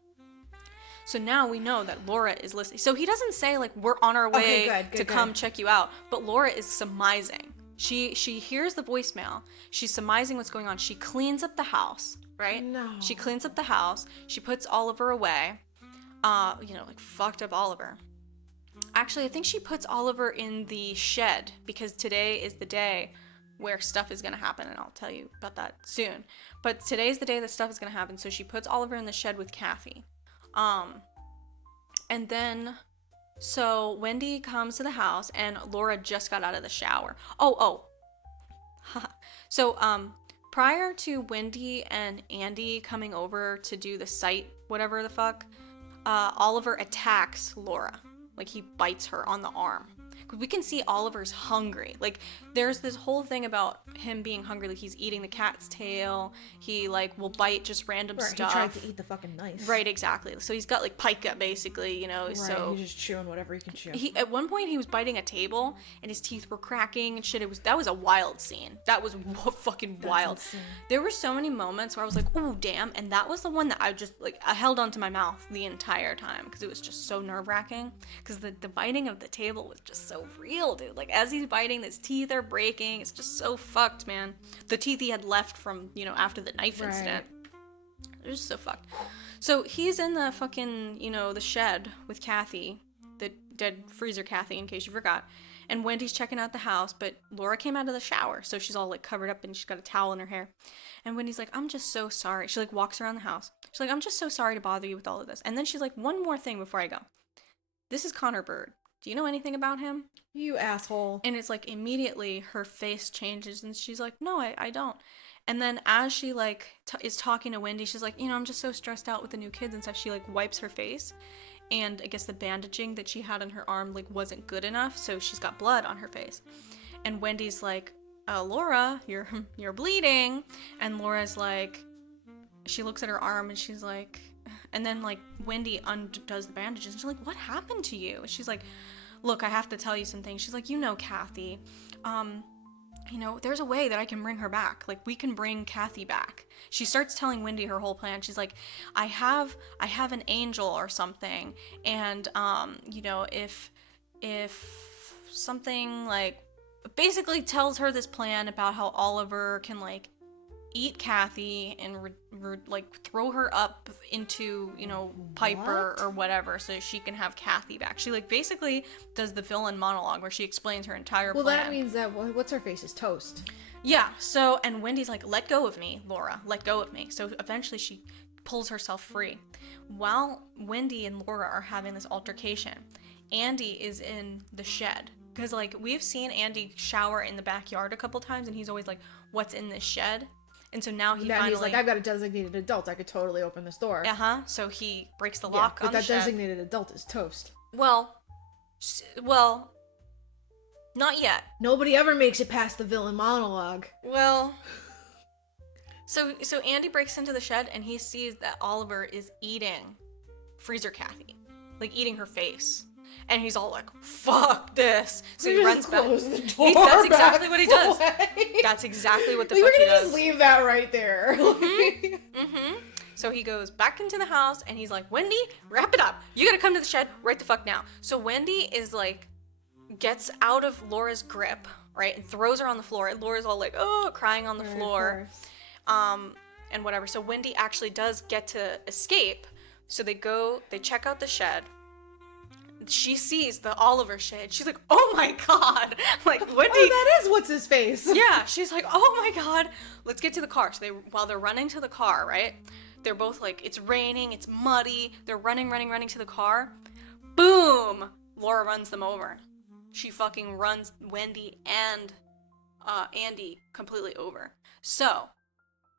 So now we know that Laura is listening. So he doesn't say, like, we're on our way to come check you out. But Laura is surmising. She hears the voicemail. She's surmising what's going on. She cleans up the house, right? No. She cleans up the house. She puts Oliver away. Like fucked up Oliver. Actually, I think she puts Oliver in the shed because today is the day where stuff is going to happen, and I'll tell you about that soon. But today's the day that stuff is going to happen, so she puts Oliver in the shed with Kathy. And then, so Wendy comes to the house, and Laura just got out of the shower. So, prior to Wendy and Andy coming over to do the site, whatever the fuck, Oliver attacks Laura. Like, he bites her on the arm. We can see Oliver's hungry. Like, there's this whole thing about him being hungry. Like, he's eating the cat's tail. He, like, will bite just random stuff. He tried to eat the fucking knife. Right, exactly. So he's got, like, pica, basically, you know. Right, so he's just chewing whatever he can chew. At one point, he was biting a table, and his teeth were cracking and shit. That was a wild scene. That was fucking wild. Insane. There were so many moments where I was like, oh, damn. And that was the one that I held onto my mouth the entire time because it was just so nerve-wracking. Because the biting of the table was just so real, dude. Like, as he's biting, his teeth are breaking. It's just so fucked, man. The teeth he had left from, after the knife incident. It was just so fucked. So he's in the fucking, the shed with Kathy, the dead freezer Kathy, in case you forgot. And Wendy's checking out the house, but Laura came out of the shower, so she's all, like, covered up, and she's got a towel in her hair. And Wendy's like, I'm just so sorry. She, like, walks around the house. She's like, I'm just so sorry to bother you with all of this. And then she's like, one more thing before I go. This is Connor Bird. Do you know anything about him? You asshole. And it's like immediately her face changes and she's like, no, I don't. And then as she like is talking to Wendy, she's like, I'm just so stressed out with the new kids and stuff. She like wipes her face, and I guess the bandaging that she had on her arm like wasn't good enough, so she's got blood on her face. And Wendy's like, Laura, you're bleeding. And Laura's like, she looks at her arm and she's like, and then like Wendy undoes the bandages and she's like, what happened to you? And she's like, look, I have to tell you something. She's like, Kathy, there's a way that I can bring her back. Like, we can bring Kathy back. She starts telling Wendy her whole plan. She's like, I have an angel or something. And, if something like, basically tells her this plan about how Oliver can like eat Kathy and like throw her up into Piper or whatever, so she can have Kathy back. She like basically does the villain monologue where she explains her entire plan. Well, that means that what's her face is toast. Yeah, so, and Wendy's like, let go of me, Laura, let go of me. So eventually she pulls herself free. While Wendy and Laura are having this altercation, Andy is in the shed. Because, like, we've seen Andy shower in the backyard a couple times, and he's always like, what's in this shed? And so now he finally... he's like, I've got a designated adult. I could totally open this door. So he breaks the lock on the shed. But that designated adult is toast. Well, not yet. Nobody ever makes it past the villain monologue. Well, so Andy breaks into the shed and he sees that Oliver is eating Freezer Kathy, like eating her face, and he's all like, "Fuck this!" So he runs back. The door that's exactly what he does. away. That's exactly what the fuck fuck he does. We're gonna just leave that right there. So he goes back into the house and he's like, "Wendy, wrap it up. You gotta come to the shed right the fuck now." So Wendy is like, gets out of Laura's grip, right, and throws her on the floor. And Laura's all like, oh, crying on the floor, and whatever. So Wendy actually does get to escape. So they check out the shed. She sees the Oliver shed. She's like, oh my god, like Wendy. Oh, that is what's his face. Yeah, she's like, oh my god, let's get to the car. So while they're running to the car, right, they're both like, it's raining, it's muddy. They're running to the car. Boom! Laura runs them over. She fucking runs Wendy and Andy completely over. So,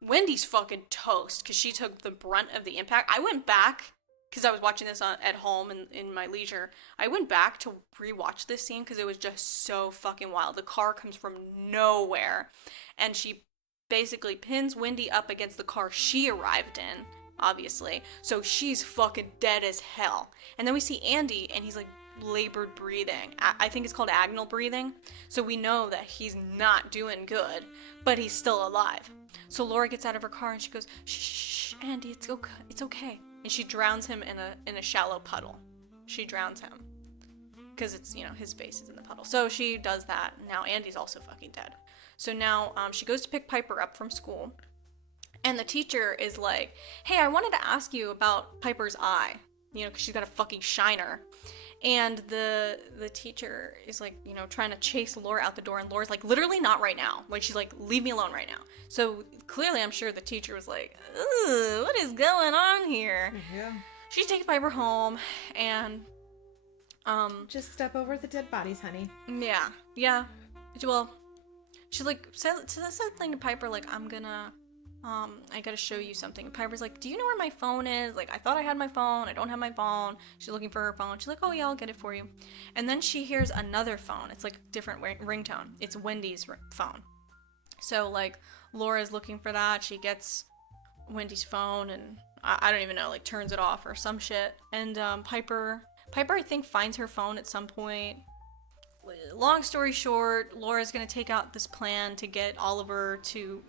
Wendy's fucking toast because she took the brunt of the impact. I went back, because I was watching this at home in my leisure. I went back to rewatch this scene because it was just so fucking wild. The car comes from nowhere, and she basically pins Wendy up against the car she arrived in, obviously. So she's fucking dead as hell. And then we see Andy, and he's like, labored breathing. I think it's called agonal breathing. So we know that he's not doing good, but he's still alive. So Laura gets out of her car and she goes, shh, Andy, it's okay. And she drowns him in a shallow puddle. She drowns him because it's, his face is in the puddle. So she does that. Now Andy's also fucking dead. So now she goes to pick Piper up from school, and the teacher is like, hey, I wanted to ask you about Piper's eye, because she's got a fucking shiner. And the teacher is like, trying to chase Laura out the door, and Laura's like, literally not right now. Like, she's like, leave me alone right now. So clearly, I'm sure the teacher was like, ooh, what is going on here? Yeah. She takes Piper home, and just step over the dead bodies, honey. Yeah. Well, she like said something to Piper like, I gotta show you something. Piper's like, do you know where my phone is? Like, I thought I had my phone. I don't have my phone. She's looking for her phone. She's like, oh yeah, I'll get it for you. And then she hears another phone. It's like a different ringtone. It's Wendy's phone. So like, Laura's looking for that. She gets Wendy's phone and I don't even know, like turns it off or some shit. And Piper I think finds her phone at some point. Long story short, Laura's gonna take out this plan to get Oliver to,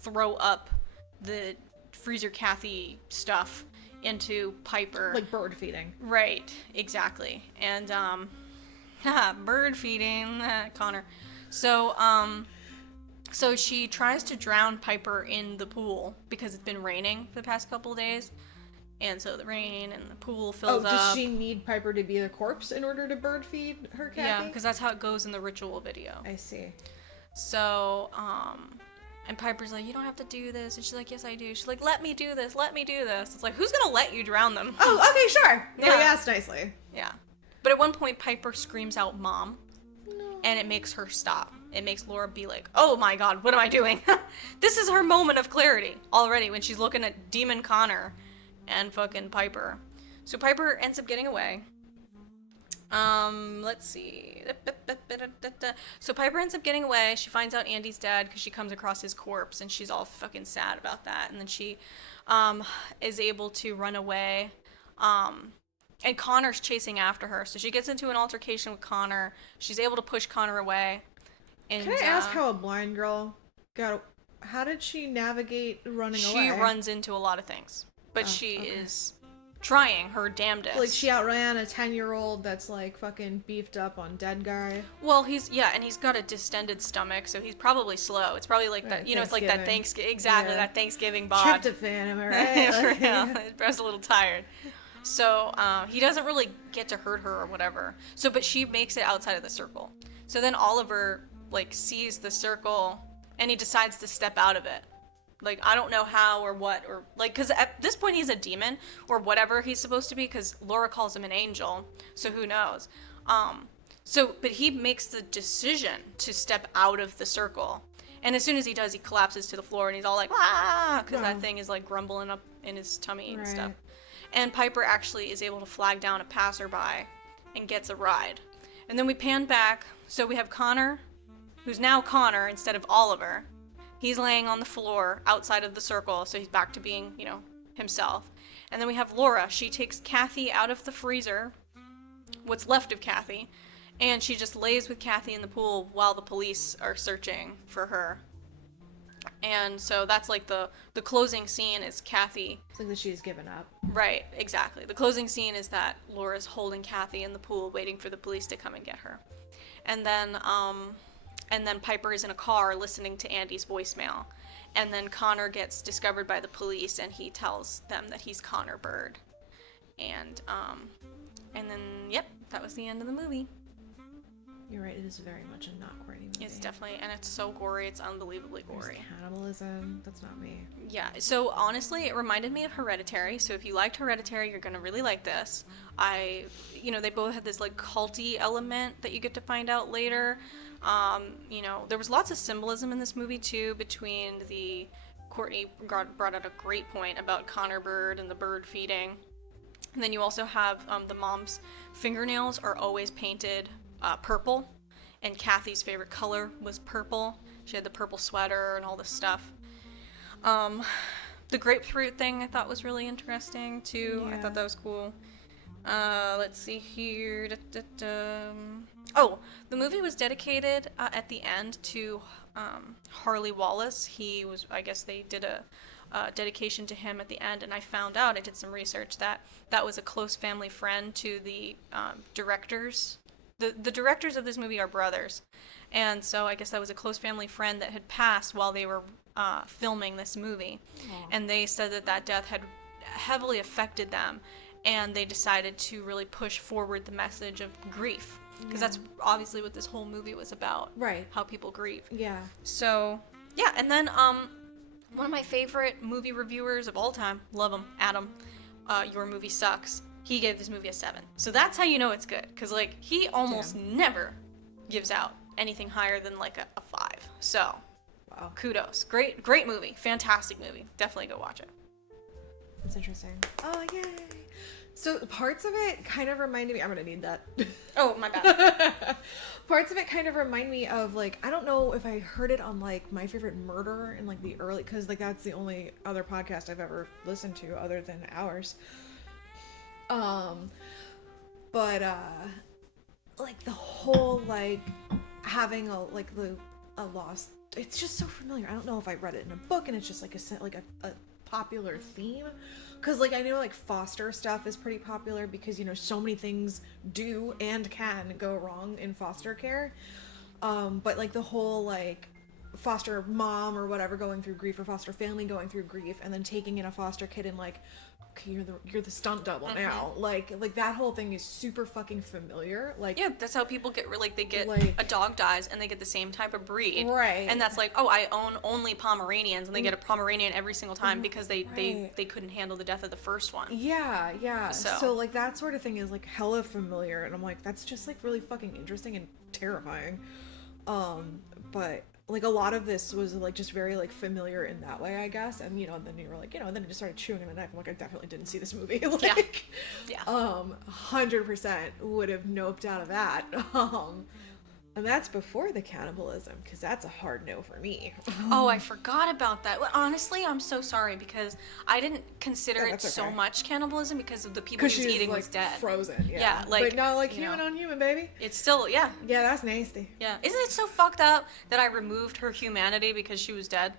throw up the Freezer Kathy stuff into Piper. Like bird feeding. Right, exactly. And, bird feeding, Connor. So she tries to drown Piper in the pool because it's been raining for the past couple of days. And so the rain and the pool fills up. Oh, does she need Piper to be the corpse in order to bird feed her Kathy? Yeah, because that's how it goes in the ritual video. I see. So, and Piper's like, you don't have to do this. And she's like, yes, I do. She's like, let me do this. It's like, who's gonna let you drown them? Oh, okay, sure. Yeah. Well, asked nicely. Yeah. But at one point, Piper screams out, Mom. No. And it makes her stop. It makes Laura be like, oh my god, what am I doing? This is her moment of clarity already when she's looking at Demon Connor and fucking Piper. So Piper ends up getting away. Let's see. So Piper ends up getting away. She finds out Andy's dead because she comes across his corpse and she's all fucking sad about that. And then she is able to run away. And Connor's chasing after her. So she gets into an altercation with Connor. She's able to push Connor away. And, can I ask how a blind girl how did she navigate running away? She runs into a lot of things. But she is trying her damnedest. Like, she outran a 10-year-old that's, like, fucking beefed up on dead guy. Well, he's got a distended stomach, so he's probably slow. It's probably like that, it's like that Thanksgiving, that Thanksgiving bod. Tryptophan, am I right? For real. I was a little tired. So, he doesn't really get to hurt her or whatever. So, but she makes it outside of the circle. So then Oliver, like, sees the circle and he decides to step out of it. Like, I don't know how or what, or, like, because at this point he's a demon, or whatever he's supposed to be, because Laura calls him an angel, so who knows. But he makes the decision to step out of the circle. And as soon as he does, he collapses to the floor, and he's all like, ah, because that thing is, like, grumbling up in his tummy and stuff. And Piper actually is able to flag down a passerby and gets a ride. And then we pan back, so we have Connor, who's now Connor instead of Oliver. He's laying on the floor outside of the circle, so he's back to being, himself. And then we have Laura. She takes Kathy out of the freezer, what's left of Kathy, and she just lays with Kathy in the pool while the police are searching for her. And so that's like the closing scene is Kathy. It's like that she's given up. Right, exactly. The closing scene is that Laura's holding Kathy in the pool, waiting for the police to come and get her. And then Piper is in a car listening to Andy's voicemail. And then Connor gets discovered by the police, and he tells them that he's Connor Bird. And then, yep, that was the end of the movie. You're right, it is very much a not Courtney movie. It's definitely, and it's so gory, it's unbelievably gory. There's cannibalism, that's not me. Yeah, so honestly, it reminded me of Hereditary, so if you liked Hereditary, you're gonna really like this. They both had this, like, culty element that you get to find out later. There was lots of symbolism in this movie, too, between Courtney brought out a great point about Connor Bird and the bird feeding. And then you also have, the mom's fingernails are always painted purple, and Kathy's favorite color was purple. She had the purple sweater and all this stuff. The grapefruit thing I thought was really interesting too. Yeah. I thought that was cool. Let's see here. Oh, the movie was dedicated at the end to Harley Wallace. I guess they did a dedication to him at the end, and I found out, I did some research, that was a close family friend to the directors. The directors of this movie are brothers, and so I guess that was a close family friend that had passed while they were filming this movie. And they said that death had heavily affected them, and they decided to really push forward the message of grief, because that's obviously what this whole movie was about. Right. How people grieve. Yeah. So, yeah, and then one of my favorite movie reviewers of all time, love him, Adam, Your Movie Sucks. He gave this movie a 7. So that's how you know it's good. Because, like, he almost never gives out anything higher than, like, a 5. So, wow. Kudos. Great movie. Fantastic movie. Definitely go watch it. That's interesting. Oh, yay. So parts of it kind of reminded me, I'm going to need that. Oh, my bad. Parts of it kind of remind me of, like, I don't know if I heard it on, like, My Favorite Murder in, like, the early, because, like, that's the only other podcast I've ever listened to other than ours. Like the whole, like, having a lost, it's just so familiar. I don't know if I read it in a book and it's just like a popular theme, because, like, I know, like, foster stuff is pretty popular because, so many things do and can go wrong in foster care. But, like, the whole, like, foster mom or whatever going through grief, or foster family going through grief, and then taking in a foster kid and, like, okay, you're the stunt double now. Like that whole thing is super fucking familiar. Like, yeah, that's how people get, like, they get, like, a dog dies and they get the same type of breed. Right. And that's like, oh, I own only Pomeranians, and they get a Pomeranian every single time because they couldn't handle the death of the first one. Yeah. So, like, that sort of thing is, like, hella familiar, and I'm like, that's just, like, really fucking interesting and terrifying. But, like, a lot of this was, like, just very, like, familiar in that way, I guess. And, then you were like, and then I just started chewing on a knife. I'm like, I definitely didn't see this movie. Like, yeah. 100% would have noped out of that. And that's before the cannibalism, because that's a hard no for me. Oh, I forgot about that. Well, honestly, I'm so sorry, because I didn't consider it so much cannibalism because of the people he was eating, like, was dead. Frozen, yeah. Yeah, like, but not like human on human, baby. It's still, yeah. Yeah, that's nasty. Yeah. Isn't it so fucked up that I removed her humanity because she was dead?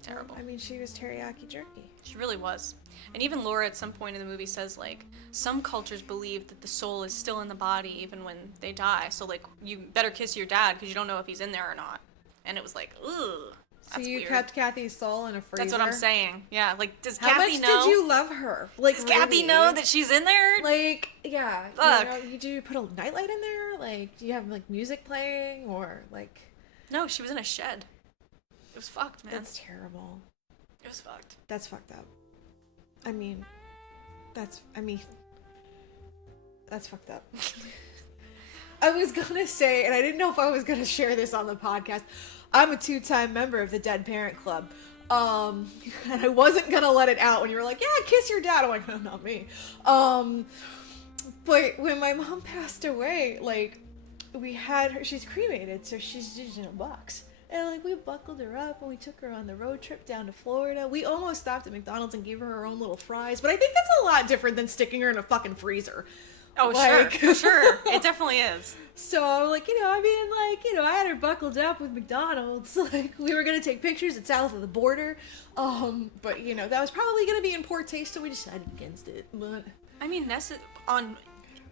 Terrible. I mean, she was teriyaki jerky. She really was. And even Laura at some point in the movie says, like, some cultures believe that the soul is still in the body even when they die. So, like, you better kiss your dad because you don't know if he's in there or not. And it was like, ugh. So you kept Kathy's soul in a freezer? That's what I'm saying. Yeah, like, does How Kathy much know? Did you love her? Like, does really? Kathy know that she's in there? Like, yeah. Fuck. Do you put a nightlight in there? Like, do you have, like, music playing or, like... No, she was in a shed. It was fucked, man. That's terrible. It was fucked. That's fucked up. I mean, that's fucked up. I was gonna say, and I didn't know if I was gonna share this on the podcast, I'm a 2-time member of the Dead Parent Club. And I wasn't gonna let it out when you were like, yeah, kiss your dad. I'm like, no, not me. But when my mom passed away, like, we had her, she's cremated, so she's just in a box. And, like, we buckled her up and we took her on the road trip down to Florida. We almost stopped at McDonald's and gave her own little fries. But I think that's a lot different than sticking her in a fucking freezer. Oh, like, sure. It definitely is. So, like, I had her buckled up with McDonald's. Like, we were going to take pictures at south of the border. But, that was probably going to be in poor taste, so we decided against it. But I mean,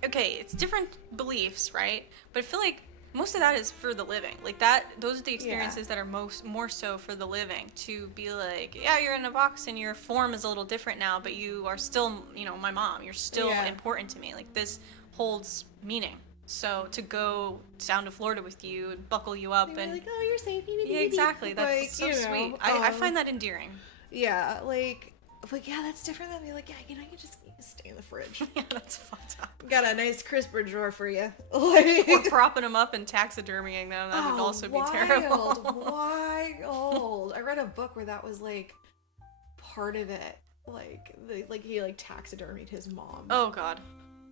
it's different beliefs, right? But I feel like most of that is for the living. Like, those are the experiences that are more so for the living. To be like, yeah, you're in a box and your form is a little different now, but you are still, my mom. You're still important to me. Like, this holds meaning. So to go down to Florida with you and buckle you up and like, oh, you're safe. Yeah, exactly. That's so sweet. I find that endearing. Yeah, like, that's different than being like, you just stay in the fridge. Yeah, that's fucked up. Got a nice crisper drawer for you. Like, or propping them up and taxidermying them. That would also be terrible. Wild. I read a book where that was, like, part of it. He taxidermied his mom. Oh, God.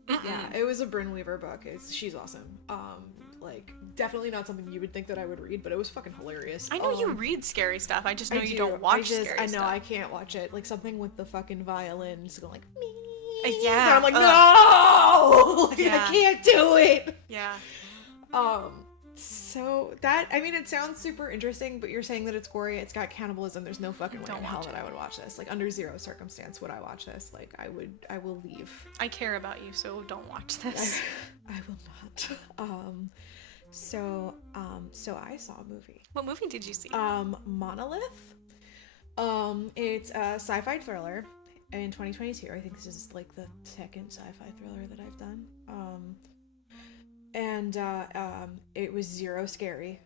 Yeah, it was a Brynn Weaver book. She's awesome. Definitely not something you would think that I would read, but it was fucking hilarious. I know you read scary stuff. I just know you don't watch scary stuff. I know, I can't watch it. Like, something with the fucking violins going like, me. Yeah. And I'm like, no! Like, yeah. I can't do it! Yeah. So that, it sounds super interesting, but you're saying that it's gory, it's got cannibalism, there's no fucking way in hell that I would watch this. Like, under zero circumstance would I watch this. Like, I will leave. I care about you, so don't watch this. I will not. So I saw a movie. What movie did you see? Monolith. It's a sci-fi thriller in 2022. I think this is like the second sci-fi thriller that I've done. And it was zero scary.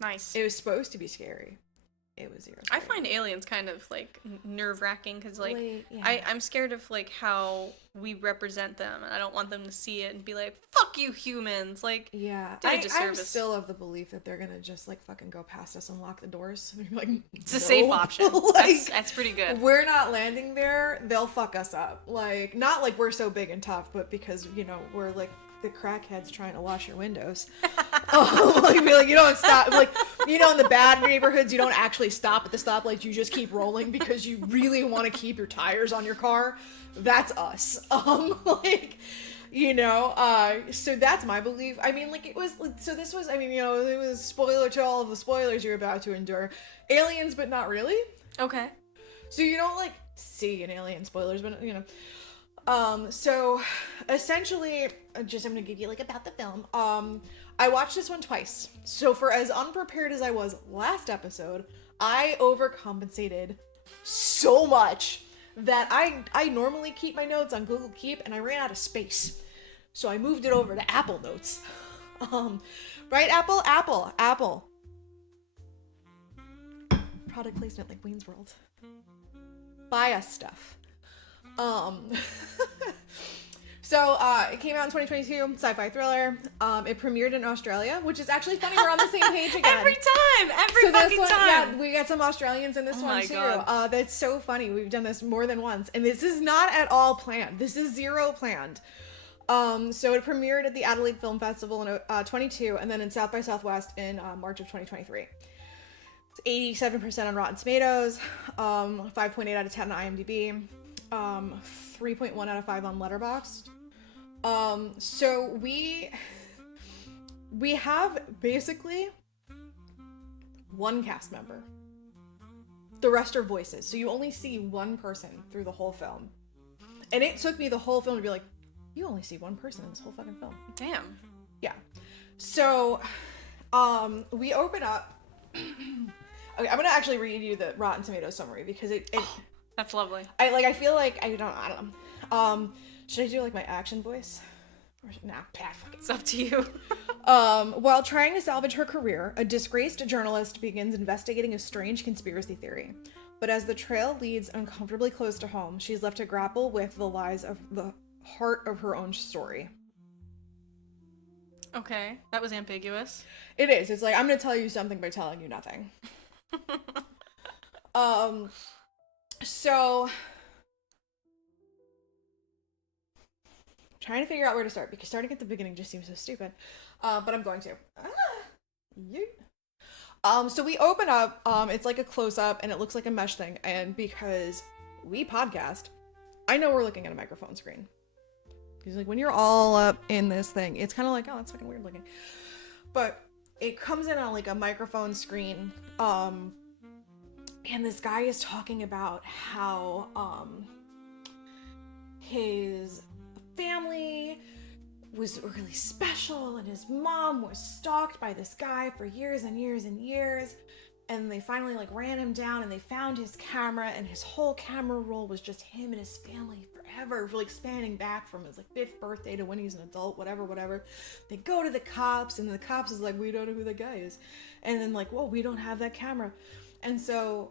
Nice. It was supposed to be scary. It was zero scary. I find aliens kind of like nerve-wracking because I'm scared of like how we represent them, and I don't want them to see it and be like, "Fuck you, humans!" Like, I'm still of the belief that they're gonna just like fucking go past us and lock the doors. And like, it's a safe option. Like, that's pretty good. We're not landing there. They'll fuck us up. Like, not like we're so big and tough, but because we're like the crackheads trying to wash your windows. You don't stop. Like, in the bad neighborhoods, you don't actually stop at the stoplights. You just keep rolling because you really want to keep your tires on your car. That's us. So that's my belief. It was, so this was, it was spoiler to all of the spoilers you're about to endure. Aliens, but not really. Okay. So you don't, see an alien, spoilers, but, so essentially, I'm gonna give you about the film. I watched this one twice. So for as unprepared as I was last episode, I overcompensated so much that I normally keep my notes on Google Keep, and I ran out of space. So I moved it over to Apple Notes. Right, Apple. Product placement like Wayne's World. Buy us stuff. So it came out in 2022, sci-fi thriller. It premiered in Australia, which is actually funny. We're on the same page again. Every fucking time. Yeah, we got some Australians in this one too. God. That's so funny. We've done this more than once, and this is not at all planned. This is zero planned. So it premiered at the Adelaide Film Festival in 22, and then in South by Southwest in March of 2023. It's 87% on Rotten Tomatoes, 5.8 out of 10 on IMDb, 3.1 out of 5 on Letterboxd. So we have basically one cast member. The rest are voices. So you only see one person through the whole film. And it took me the whole film to be like, you only see one person in this whole fucking film. Damn. Yeah. So, we open up. Okay, I'm gonna actually read you the Rotten Tomatoes summary because it that's lovely. I feel like I don't know. Should I do my action voice? Nah, fuck it. It's up to you. While trying to salvage her career, a disgraced journalist begins investigating a strange conspiracy theory. But as the trail leads uncomfortably close to home, she's left to grapple with the lies of the heart of her own story. Okay, that was ambiguous. It is. It's like, I'm going to tell you something by telling you nothing. So... trying to figure out where to start, because starting at the beginning just seems so stupid. But I'm going to. So we open up, it's like a close-up, and it looks like a mesh thing, and because we podcast, I know we're looking at a microphone screen. Because, like, when you're all up in this thing, it's kind of like, oh, that's fucking weird looking. But it comes in on, like, a microphone screen, and this guy is talking about how, his family was really special, and his mom was stalked by this guy for years and years and years, and they finally like ran him down, and they found his camera, and his whole camera roll was just him and his family forever, like spanning back from his like 5th birthday to when he's an adult, whatever. They go to the cops, and the cops is like, we don't know who the guy is, and then like, whoa, we don't have that camera. And so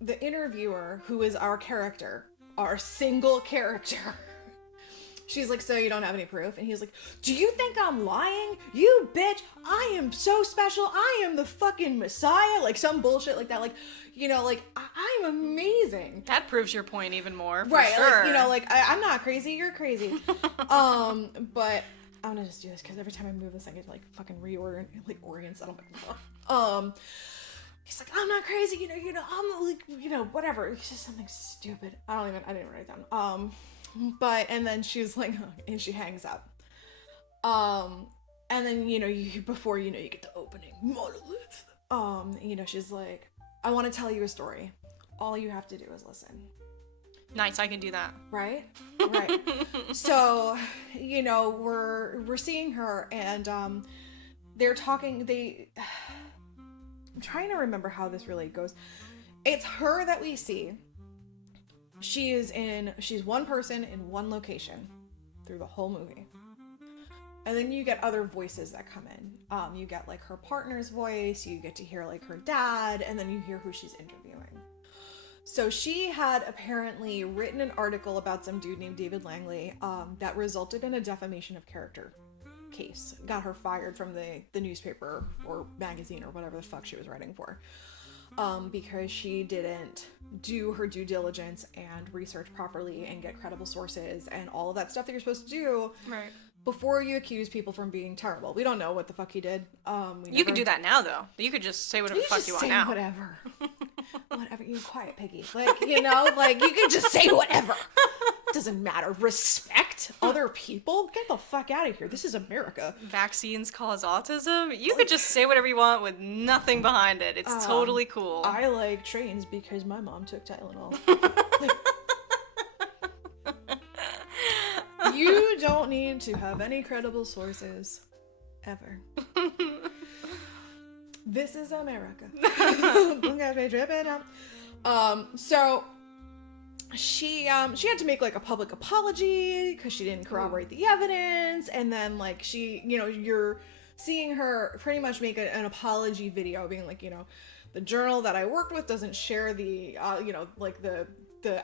the interviewer, who is our character, our single character, she's like, so you don't have any proof? And he's like, do you think I'm lying? You bitch, I am so special. I am the fucking messiah. Like some bullshit like that. Like, you know, like, I'm amazing. That proves your point even more, for right, sure. Like, you know, like, I'm not crazy, you're crazy. But I'm gonna just do this, because every time I move this, I get to, like, fucking reorient, like, orient settle my he's like, I'm not crazy, you know, I'm, like, you know, whatever. It's just something stupid. I didn't write it down. But, and then she's like, and she hangs up. And then, you know, before you know, you get the opening monolith. You know, she's like, I want to tell you a story. All you have to do is listen. Nice, I can do that. Right? Right. So, you know, we're seeing her, and they're talking, I'm trying to remember how this really goes. It's her that we see. She's one person in one location through the whole movie. And then you get other voices that come in. You get like her partner's voice, you get to hear like her dad, and then you hear who she's interviewing. So she had apparently written an article about some dude named David Langley that resulted in a defamation of character case. Got her fired from the newspaper or magazine or whatever the fuck she was writing for. Because she didn't do her due diligence and research properly and get credible sources and all of that stuff that you're supposed to do. Right. Before you accuse people from being terrible. We don't know what the fuck he did. You could do that now, though. You could just say whatever the fuck you want now. Whatever. Whatever. You quiet, Piggy. Like, you know, like, you could just say whatever. Doesn't matter. Respect other people. Get the fuck out of here. This is America. Vaccines cause autism? You could just say whatever you want with nothing behind it. It's totally cool. I like trains because my mom took Tylenol. You don't need to have any credible sources. Ever. This is America. So she had to make like a public apology because she didn't corroborate the evidence, and then like she, you know, you're seeing her pretty much make an apology video being like, you know, the journal that I worked with doesn't share the you know, like the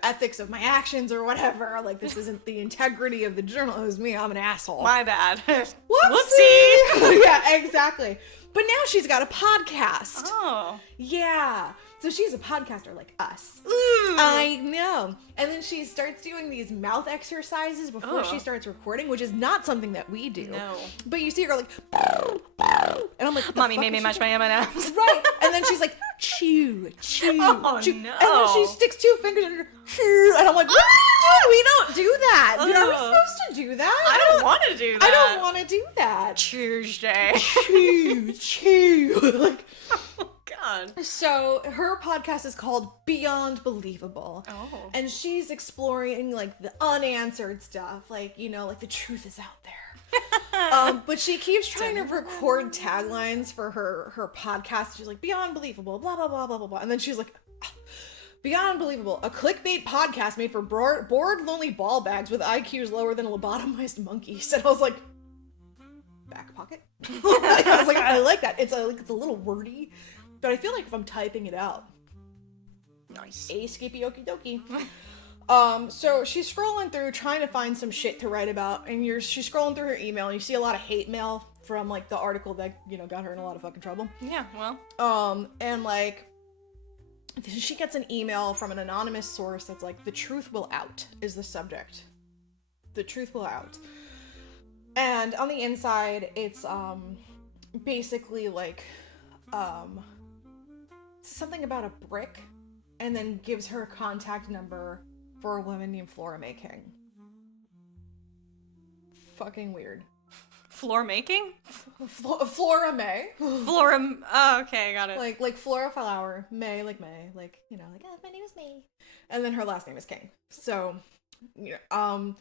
ethics of my actions or whatever. Like, this isn't the integrity of the journal. It was me. I'm an asshole. My bad. Whoopsie! Yeah, exactly. But now she's got a podcast. Oh. Yeah. So she's a podcaster like us. Ooh. I know. And then she starts doing these mouth exercises before she starts recording, which is not something that we do. No. But you see her go like, bow, bow. And I'm like, Mommy made me mash my M&Ms. Right. And then she's like, chew, chew, Oh, chew. no. And then she sticks 2 fingers in her, chew. And I'm like, what are you doing? We don't do that. Dude, are we supposed to do that? I don't want to do that. I don't want to do that. Tuesday. Chew, chew. Like, Oh, God. so her podcast is called Beyond Believable. Oh. And she's exploring like the unanswered stuff. Like, you know, like the truth is out there. But she keeps trying to record taglines for her podcast. She's like, Beyond Believable, blah, blah, blah, blah, blah, blah. And then she's like, Beyond unbelievable. A clickbait podcast made for bored, lonely ball bags with IQs lower than a lobotomized monkeys. And I was like, back pocket? I was like, I like that. It's a little wordy, but I feel like if I'm typing it out. Nice. Skippy okie dokie. So she's scrolling through trying to find some shit to write about, and she's scrolling through her email, and you see a lot of hate mail from like the article that, you know, got her in a lot of fucking trouble. Yeah, well. And like she gets an email from an anonymous source that's like, the truth will out is the subject. The truth will out. And on the inside, it's basically like something about a brick, and then gives her a contact number for a woman named Flora May King. Fucking weird. Floor making? Flora May. Flora. Oh, okay, got it. Like Flora flower, May, like, you know, like, oh, my name is May. And then her last name is King. So, you know,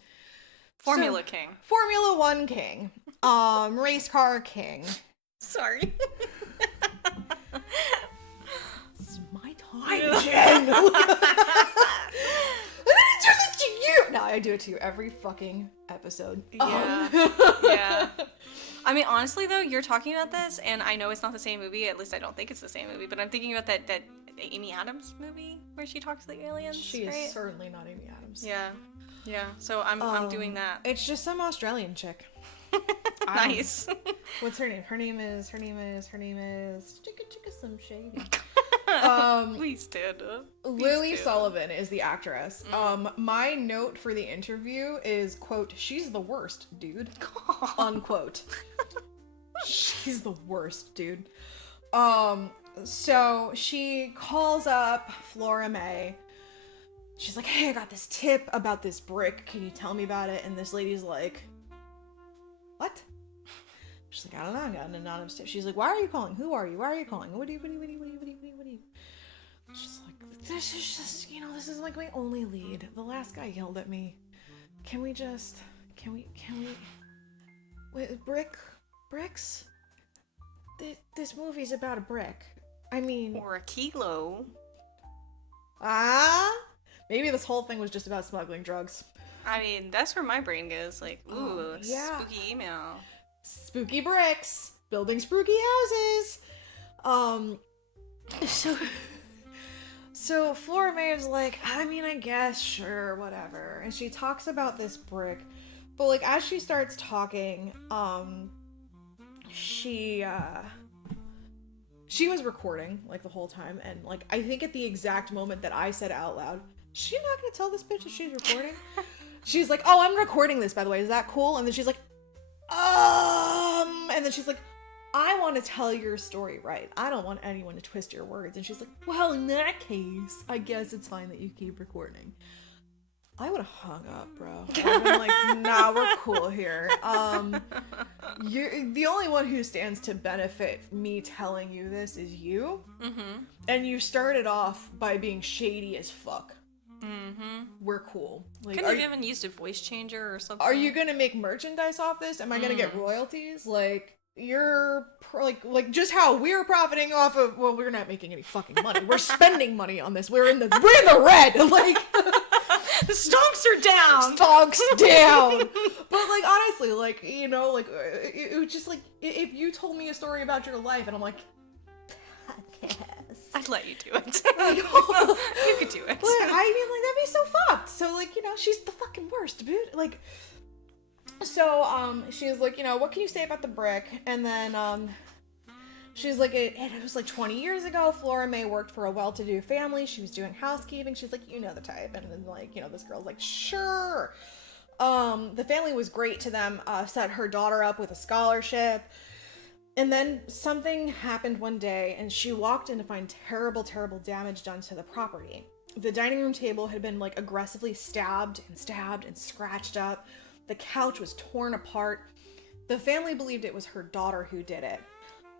Formula King. Formula One King. Race car king. Sorry. It's my time, Jen. I didn't do this to you. No, I do it to you every fucking episode. Yeah. Yeah. I mean, honestly, though, you're talking about this, and I know it's not the same movie. At least I don't think it's the same movie. But I'm thinking about that Amy Adams movie where she talks to the aliens. She right? is certainly not Amy Adams. Yeah. Yeah. So I'm doing that. It's just some Australian chick. Nice. What's her name? Her name is Chicka some shady. Please stand up. Lily Sullivan is the actress. My note for the interview is, quote, she's the worst, dude. Unquote. She's the worst, dude. So she calls up Flora May. She's like, hey, I got this tip about this brick. Can you tell me about it? And this lady's like, what? She's like, I don't know. I got an anonymous tip. She's like, why are you calling? Who are you? Why are you calling? What do you? She's like, this is just, you know, this is like my only lead. The last guy yelled at me. Can we wait, bricks? This movie's about a brick. I mean, Or a kilo. Maybe this whole thing was just about smuggling drugs. I mean, that's where my brain goes. Like, ooh, yeah. Spooky email. Spooky bricks. Building spooky houses. So Flora May is like, I mean, I guess, sure, whatever. And she talks about this brick. But, like, as she starts talking, she was recording, like, the whole time. And, like, I think at the exact moment that I said out loud, she's not gonna tell this bitch that she's recording? She's like, oh, I'm recording this, by the way. Is that cool? And then she's like, and then she's like, I want to tell your story right. I don't want anyone to twist your words. And she's like, well, in that case, I guess it's fine that you keep recording. I would have hung up, bro. I would have been like, nah, we're cool here. You're the only one who stands to benefit me telling you this is you. Mm-hmm. And you started off by being shady as fuck. Mm-hmm. We're cool. Like, couldn't have even used a voice changer or something. Are you gonna make merchandise off this? Am I gonna get royalties? Like, you're like just how we're profiting off of. Well, we're not making any fucking money. We're spending money on this. We're in the red. Like, the stonks are down. Stonks down. But like, honestly, like, you know, like it was just like if you told me a story about your life, and I'm like, podcast. I'd let you do it. Like, you could do it. But, I mean, like, that'd be so fucked. So, like, you know, she's the fucking worst, dude. Like, so, she's like, you know, what can you say about the brick? And then, she's like, it was like 20 years ago. Flora May worked for a well-to-do family. She was doing housekeeping. She's like, you know the type. And then, like, you know, this girl's like, sure. The family was great to them, set her daughter up with a scholarship. And then something happened one day, and she walked in to find terrible, terrible damage done to the property. The dining room table had been, like, aggressively stabbed and scratched up. The couch was torn apart. The family believed it was her daughter who did it,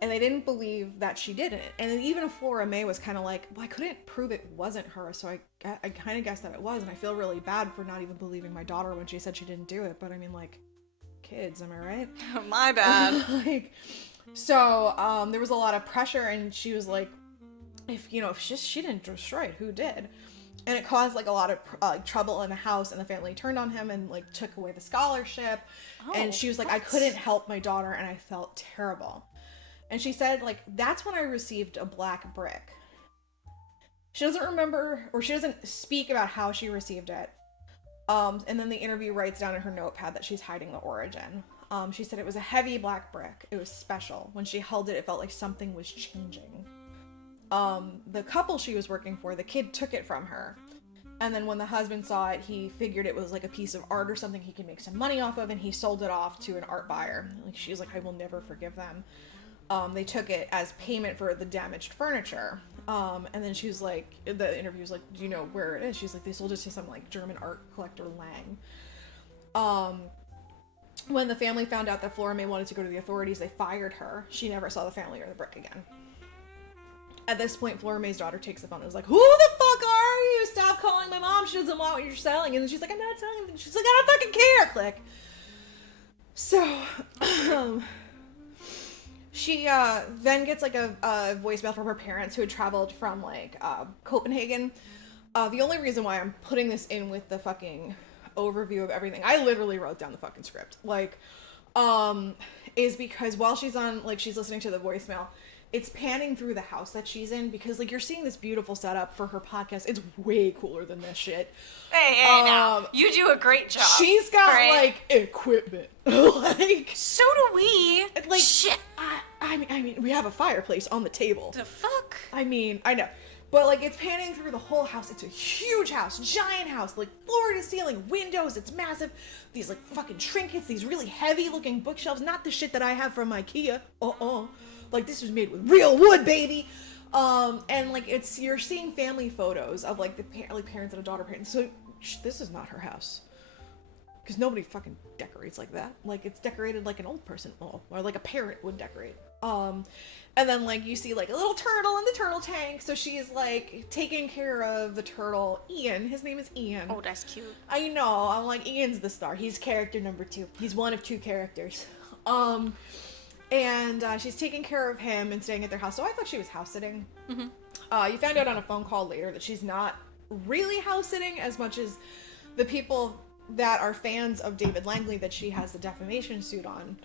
and they didn't believe that she did it. And then even Flora May was kind of like, well, I couldn't prove it wasn't her, so I kind of guessed that it was, and I feel really bad for not even believing my daughter when she said she didn't do it. But I mean, like, kids, am I right? My bad. Like... So, there was a lot of pressure, and she was like, if she didn't destroy it, who did? And it caused like a lot of trouble in the house, and the family turned on him and like took away the scholarship. And she was like, I couldn't help my daughter, and I felt terrible. And she said, like, that's when I received a black brick. She doesn't remember, or she doesn't speak about how she received it. And then the interview writes down in her notepad that she's hiding the origin. She said it was a heavy black brick. It was special. When she held it, it felt like something was changing. The couple she was working for, the kid took it from her. And then when the husband saw it, he figured it was like a piece of art or something he could make some money off of, and he sold it off to an art buyer. Like, she's like, I will never forgive them. They took it as payment for the damaged furniture. And then she was like, the interview was like, do you know where it is? She's like, they sold it to some like German art collector Lang. When the family found out that Flora May wanted to go to the authorities, they fired her. She never saw the family or the brick again. At this point, Flora May's daughter takes the phone and is like, who the fuck are you? Stop calling my mom. She doesn't want what you're selling. And then she's like, I'm not selling anything. She's like, I don't fucking care. Click. So, she then gets like a voicemail from her parents who had traveled from like Copenhagen. The only reason why I'm putting this in with the fucking overview of everything, I literally wrote down the fucking script, like, is because while she's on, like, she's listening to the voicemail, it's panning through the house that she's in, because like you're seeing this beautiful setup for her podcast. It's way cooler than this shit. Hey, now you do a great job. She's got like equipment. Like, so do we. Like, shit. I mean, we have a fireplace on the table. The fuck? I mean, I know. But, like, it's panning through the whole house. It's a huge house, giant house, like, floor to ceiling, windows, it's massive. These, like, fucking trinkets, these really heavy-looking bookshelves, not the shit that I have from IKEA. Like, this was made with real wood, baby! And, like, you're seeing family photos of, like, the parents and a daughter parents. So, this is not her house. Because nobody fucking decorates like that. Like, it's decorated like an old person, or like a parent would decorate. And then, like, you see, like, a little turtle in the turtle tank. So she's, like, taking care of the turtle, Ian. His name is Ian. Oh, that's cute. I know. I'm like, Ian's the star. He's character number 2. He's one of 2 characters. And she's taking care of him and staying at their house. So I thought she was house sitting. Mm-hmm. You found out on a phone call later that she's not really house sitting as much as the people that are fans of David Langley that she has the defamation suit on.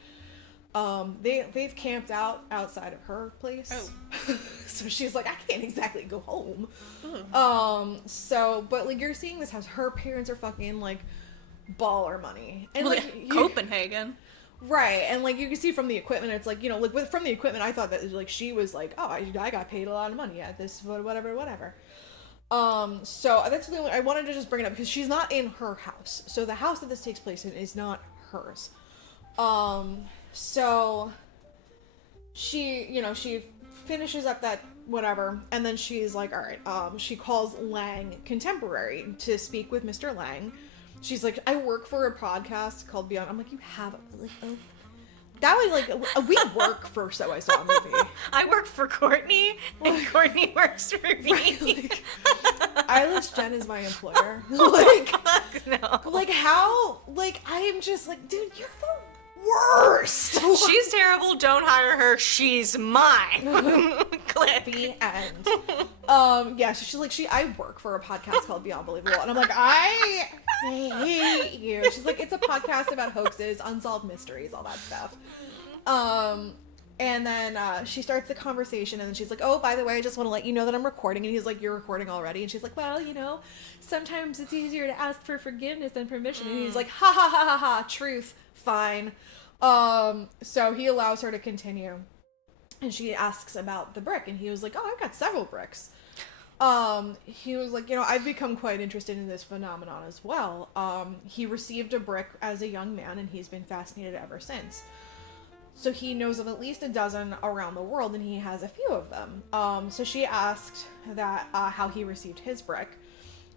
They've camped outside of her place. Oh. So she's like, I can't exactly go home. But like, you're seeing this house. Her parents are fucking like baller money. And like Copenhagen. Right. And like, you can see from the equipment, it's like, you know, like from the equipment, I thought that like she was like, oh, I got paid a lot of money at this, whatever. So that's the only, I wanted to just bring it up because she's not in her house. So the house that this takes place in is not hers. So she, you know, she finishes up that whatever, and then she's like, all right, she calls Lang Contemporary to speak with Mr. Lang. She's like, I work for a podcast called Beyond. I'm like, you have a, that was like, we work for So I Saw a Movie. I work for Courtney, and Courtney works for me. Right, like, Eilish Jen is my employer. Like, no. Like, how, like, I am just like, dude, you're the worst. She's terrible. Don't hire her. She's mine. Click. The end. Yeah, so she's like, I work for a podcast called Beyond Believable, and I'm like, I hate you. She's like, it's a podcast about hoaxes, unsolved mysteries, all that stuff. And then she starts the conversation, and then she's like, oh, by the way, I just want to let you know that I'm recording. And he's like, you're recording already? And she's like, well, you know, sometimes it's easier to ask for forgiveness than permission. And he's like, ha ha ha ha ha, truth, fine. So he allows her to continue, and she asks about the brick, and he was like, oh, I've got several bricks. He was like, you know, I've become quite interested in this phenomenon as well. He received a brick as a young man, and he's been fascinated ever since. So he knows of at least a dozen around the world, and he has a few of them. So she asked that, how he received his brick.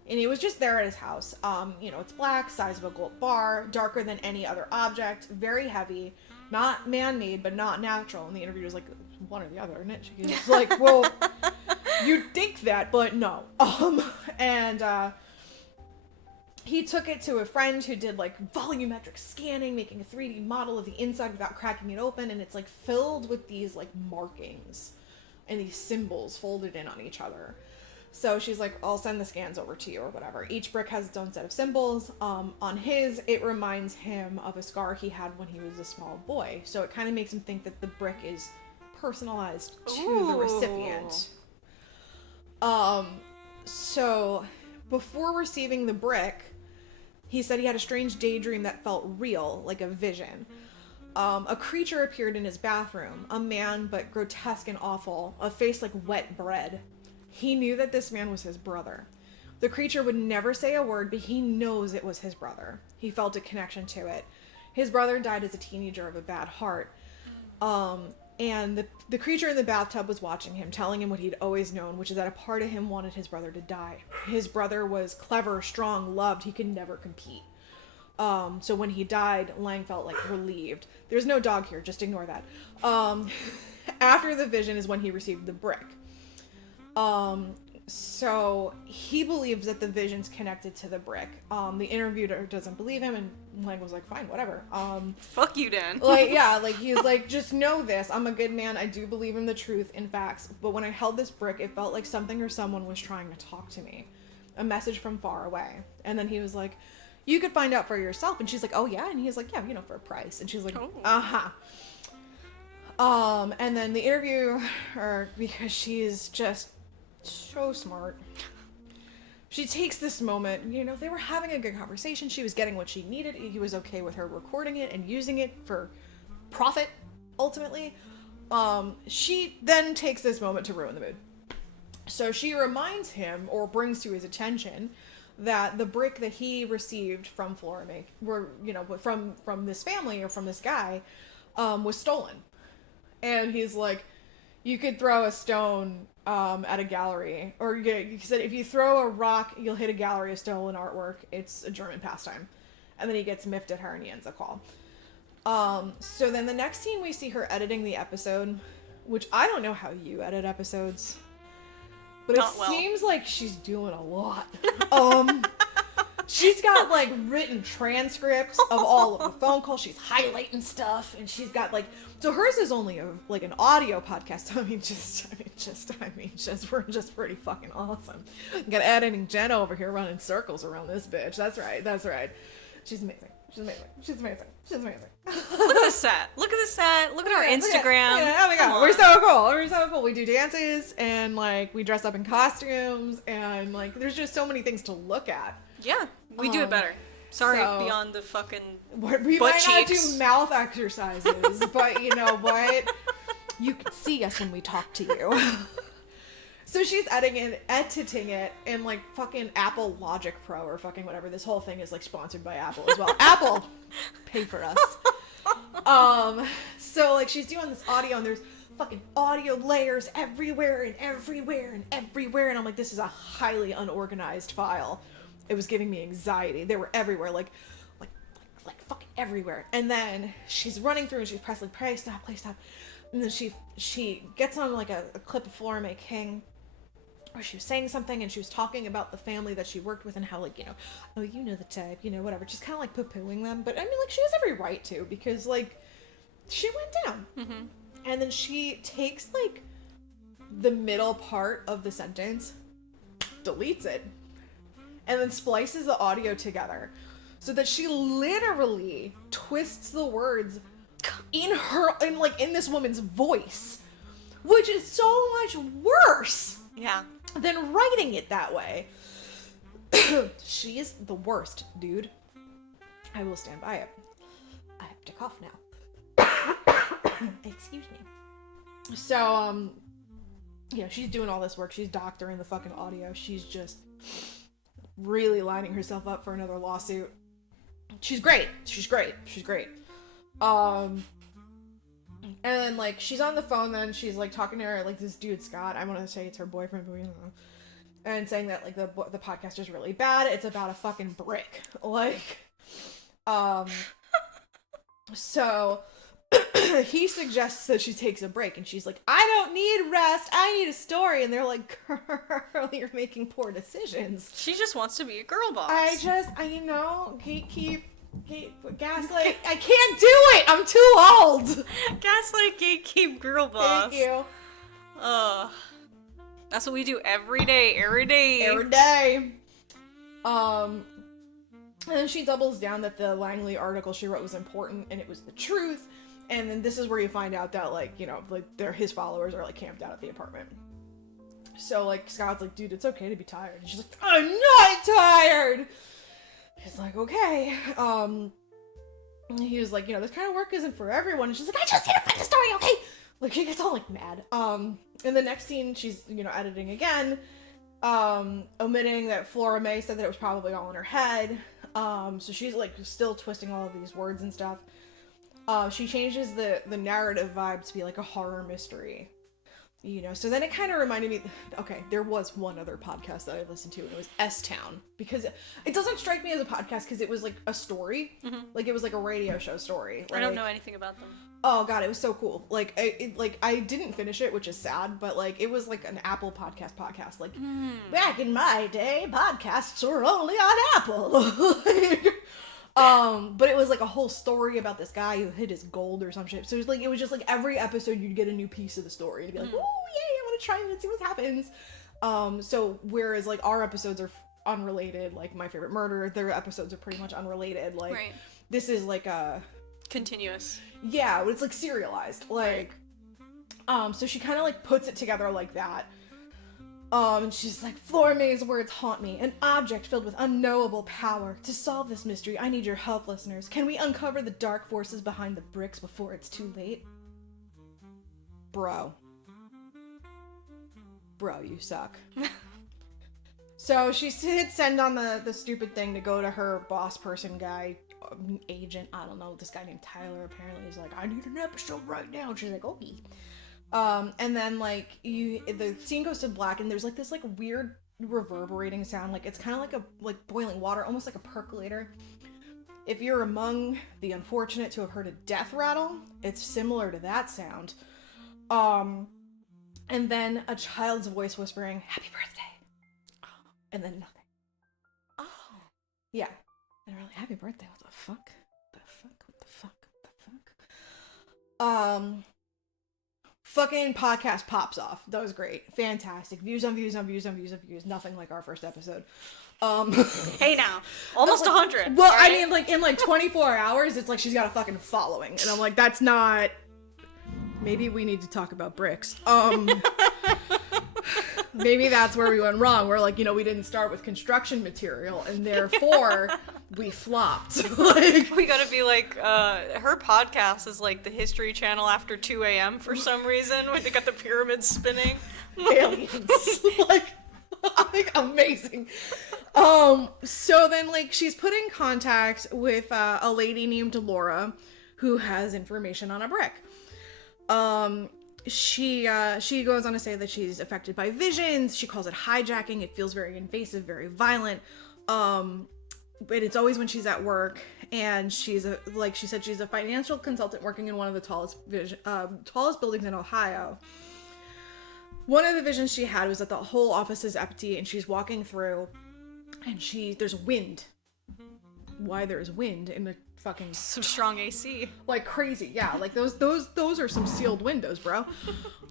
And he was just there at his house. You know, it's black, size of a gold bar, darker than any other object, very heavy, not man-made, but not natural. And the interviewer was like, one or the other, isn't it? She's like, well, you'd think that, but no. And he took it to a friend who did like volumetric scanning, making a 3D model of the inside without cracking it open. And it's like filled with these like markings and these symbols folded in on each other. So she's like, I'll send the scans over to you or whatever. Each brick has its own set of symbols. On his, it reminds him of a scar he had when he was a small boy. So it kind of makes him think that the brick is personalized to the recipient. So before receiving the brick, he said he had a strange daydream that felt real, like a vision. A creature appeared in his bathroom, a man, but grotesque and awful, a face like wet bread. He knew that this man was his brother. The creature would never say a word, but he knows it was his brother. He felt a connection to it. His brother died as a teenager of a bad heart. And the creature in the bathtub was watching him, telling him what he'd always known, which is that a part of him wanted his brother to die. His brother was clever, strong, loved. He could never compete. So when he died, Lang felt like relieved. There's no dog here, just ignore that. After the vision is when he received the brick. So he believes that the vision's connected to the brick. The interviewer doesn't believe him, and Lang was like, fine, whatever. Fuck you, Dan. Like, yeah, like, he's like, just know this. I'm a good man. I do believe in the truth and facts. But when I held this brick, it felt like something or someone was trying to talk to me. A message from far away. And then he was like, you could find out for yourself. And she's like, oh, yeah? And he's like, yeah, for a price. And she's like, uh-huh. And then the interviewer, because she's just so smart, she takes this moment, they were having a good conversation, she was getting what she needed, he was okay with her recording it and using it for profit, ultimately. She then takes this moment to ruin the mood. So she reminds him, or brings to his attention, that the brick that he received from from this family, or from this guy, was stolen. And he's like, you could throw a stone at a gallery, or he said if you throw a rock, you'll hit a gallery of stolen artwork. It's a German pastime. And then he gets miffed at her and he ends the call. So then the next scene we see her editing the episode, which I don't know how you edit episodes, but it seems like she's doing a lot. She's got like written transcripts of all of the phone calls. She's highlighting stuff, and she's got so hers is only an audio podcast. We're just pretty fucking awesome. Got editing Jenna over here running circles around this bitch. That's right. She's amazing. Look at this set. Look at our Instagram. Oh my god, we're so cool. We do dances, and we dress up in costumes, and there's just so many things to look at. Yeah, we do it better. Sorry, beyond the fucking we butt might cheeks. not do mouth exercises, but you know what? You can see us when we talk to you. So she's editing it in fucking Apple Logic Pro or fucking whatever. This whole thing is sponsored by Apple as well. Apple, pay for us. So she's doing this audio, and there's fucking audio layers everywhere. And I'm like, this is a highly unorganized file. It was giving me anxiety. They were everywhere, like fucking everywhere. And then she's running through and she's pressing play stop. And then she gets on a clip of Florida King, where she was saying something, and she was talking about the family that she worked with, and how oh, you know the type, whatever, just kind of poo-pooing them. But I mean, she has every right to, because she went down. Mm-hmm. And then she takes the middle part of the sentence, deletes it, and then splices the audio together, so that she literally twists the words in this woman's voice, which is so much worse. Yeah. Than writing it that way. She is the worst, dude. I will stand by it. I have to cough now. Excuse me. So, she's doing all this work. She's doctoring the fucking audio. She's just really lining herself up for another lawsuit. She's great. And then she's on the phone, then she's talking to her this dude Scott, I want to say it's her boyfriend, but we don't know, and saying that the podcast is really bad. It's about a fucking brick. So he suggests that she takes a break, and she's like, I don't need rest, I need a story. And they're like, girl, you're making poor decisions. She just wants to be a girl boss. Gatekeep, gaslight. I can't do it. I'm too old. Gaslight, gatekeep, girl boss. Thank you. That's what we do every day, every day. Every day. And then she doubles down that the Langley article she wrote was important and it was the truth. And then this is where you find out that, like, you know, like, his followers are, like, camped out at the apartment. So, like, Scott's like, dude, it's okay to be tired. And she's like, I'm not tired! He's like, okay. He was like, you know, this kind of work isn't for everyone. And she's like, I just need to find the story, okay? Like, she gets all, like, mad. In the next scene, she's, you know, editing again, omitting that Flora May said that it was probably all in her head. So she's, like, still twisting all of these words and stuff. She changes the narrative vibe to be, like, a horror mystery. You know, so then it kind of reminded me, okay, there was one other podcast that I listened to, and it was S-Town, because it doesn't strike me as a podcast, because it was, like, a story, like, it was, like, a radio show story. I don't know anything about them. Oh, God, it was so cool. Like, I didn't finish it, which is sad, but, like, it was, like, an Apple podcast, like, back in my day, podcasts were only on Apple. But it was like a whole story about this guy who hid his gold or some shit. So it was just like every episode you'd get a new piece of the story to be like, oh yay, I want to try and see what happens. So whereas like our episodes are unrelated, like My Favorite Murder, their episodes are pretty much unrelated. Like this is like a continuous. Yeah, it's like serialized. Like, so she kind of like puts it together like that. And she's like, Flora May's words haunt me, an object filled with unknowable power. To solve this mystery, I need your help, listeners. Can we uncover the dark forces behind the bricks before it's too late? Bro, you suck. So she hit send on the stupid thing to go to her boss person guy, agent, I don't know, this guy named Tyler apparently is like, I need an episode right now. And she's like, okay. And then like the scene goes to black and there's like this like weird reverberating sound. Like it's kind of like boiling water, almost like a percolator. If you're among the unfortunate to have heard a death rattle, it's similar to that sound. And then a child's voice whispering, happy birthday. And then nothing. Oh. Yeah. And we're like, happy birthday, what the fuck? Fucking podcast pops off. That was great. Fantastic. Views on views on views on views on views. Nothing like our first episode. Hey now. Almost 100. Well, right? I mean, like, in, like, 24 hours, it's like she's got a fucking following. And I'm like, that's not... Maybe we need to talk about bricks. Maybe that's where we went wrong. We're like, you know, we didn't start with construction material, and therefore... we flopped. Like, we gotta be like, her podcast is like the History Channel after 2 a.m. for some reason, when they got the pyramids spinning. Aliens. like, amazing. So then, like, she's put in contact with a lady named Laura, who has information on a brick. She goes on to say that she's affected by visions. She calls it hijacking. It feels very invasive, very violent. But it's always when she's at work, and she's like she said, she's a financial consultant working in one of the tallest buildings in Ohio. One of the visions she had was that the whole office is empty, and she's walking through, and there's wind. Why there's wind in the fucking some strong AC, like crazy, yeah, like those are some sealed windows, bro.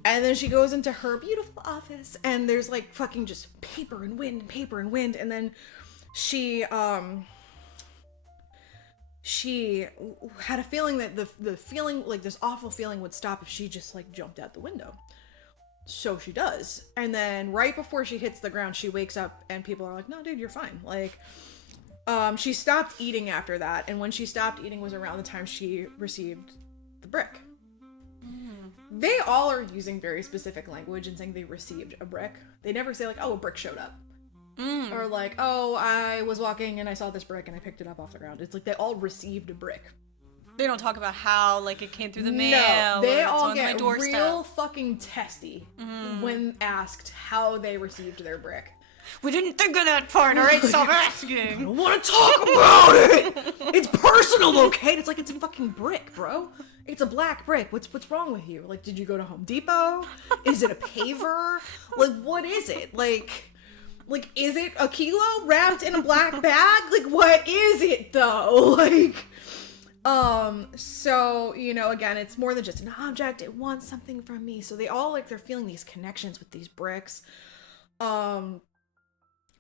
And then she goes into her beautiful office, and there's like fucking just paper and wind, and then she had a feeling that the feeling, like this awful feeling, would stop if she just like jumped out the window. So she does. And then right before she hits the ground, she wakes up and people are like, no, dude, you're fine. Like, she stopped eating after that. And when she stopped eating was around the time she received the brick. They all are using very specific language and saying they received a brick. They never say like, oh, a brick showed up. Or like, oh, I was walking and I saw this brick and I picked it up off the ground. It's like they all received a brick. They don't talk about how, like, it came through the mail. No, they all get real fucking testy when asked how they received their brick. We didn't think of that part, alright? Stop asking. I don't want to talk about it. It's personal, okay? It's like, it's a fucking brick, bro. It's a black brick. What's wrong with you? Like, did you go to Home Depot? Is it a paver? Like, what is it? Like, is it a kilo wrapped in a black bag? Like, what is it, though? Like, So, you know, again, it's more than just an object. It wants something from me. So they all, like, they're feeling these connections with these bricks.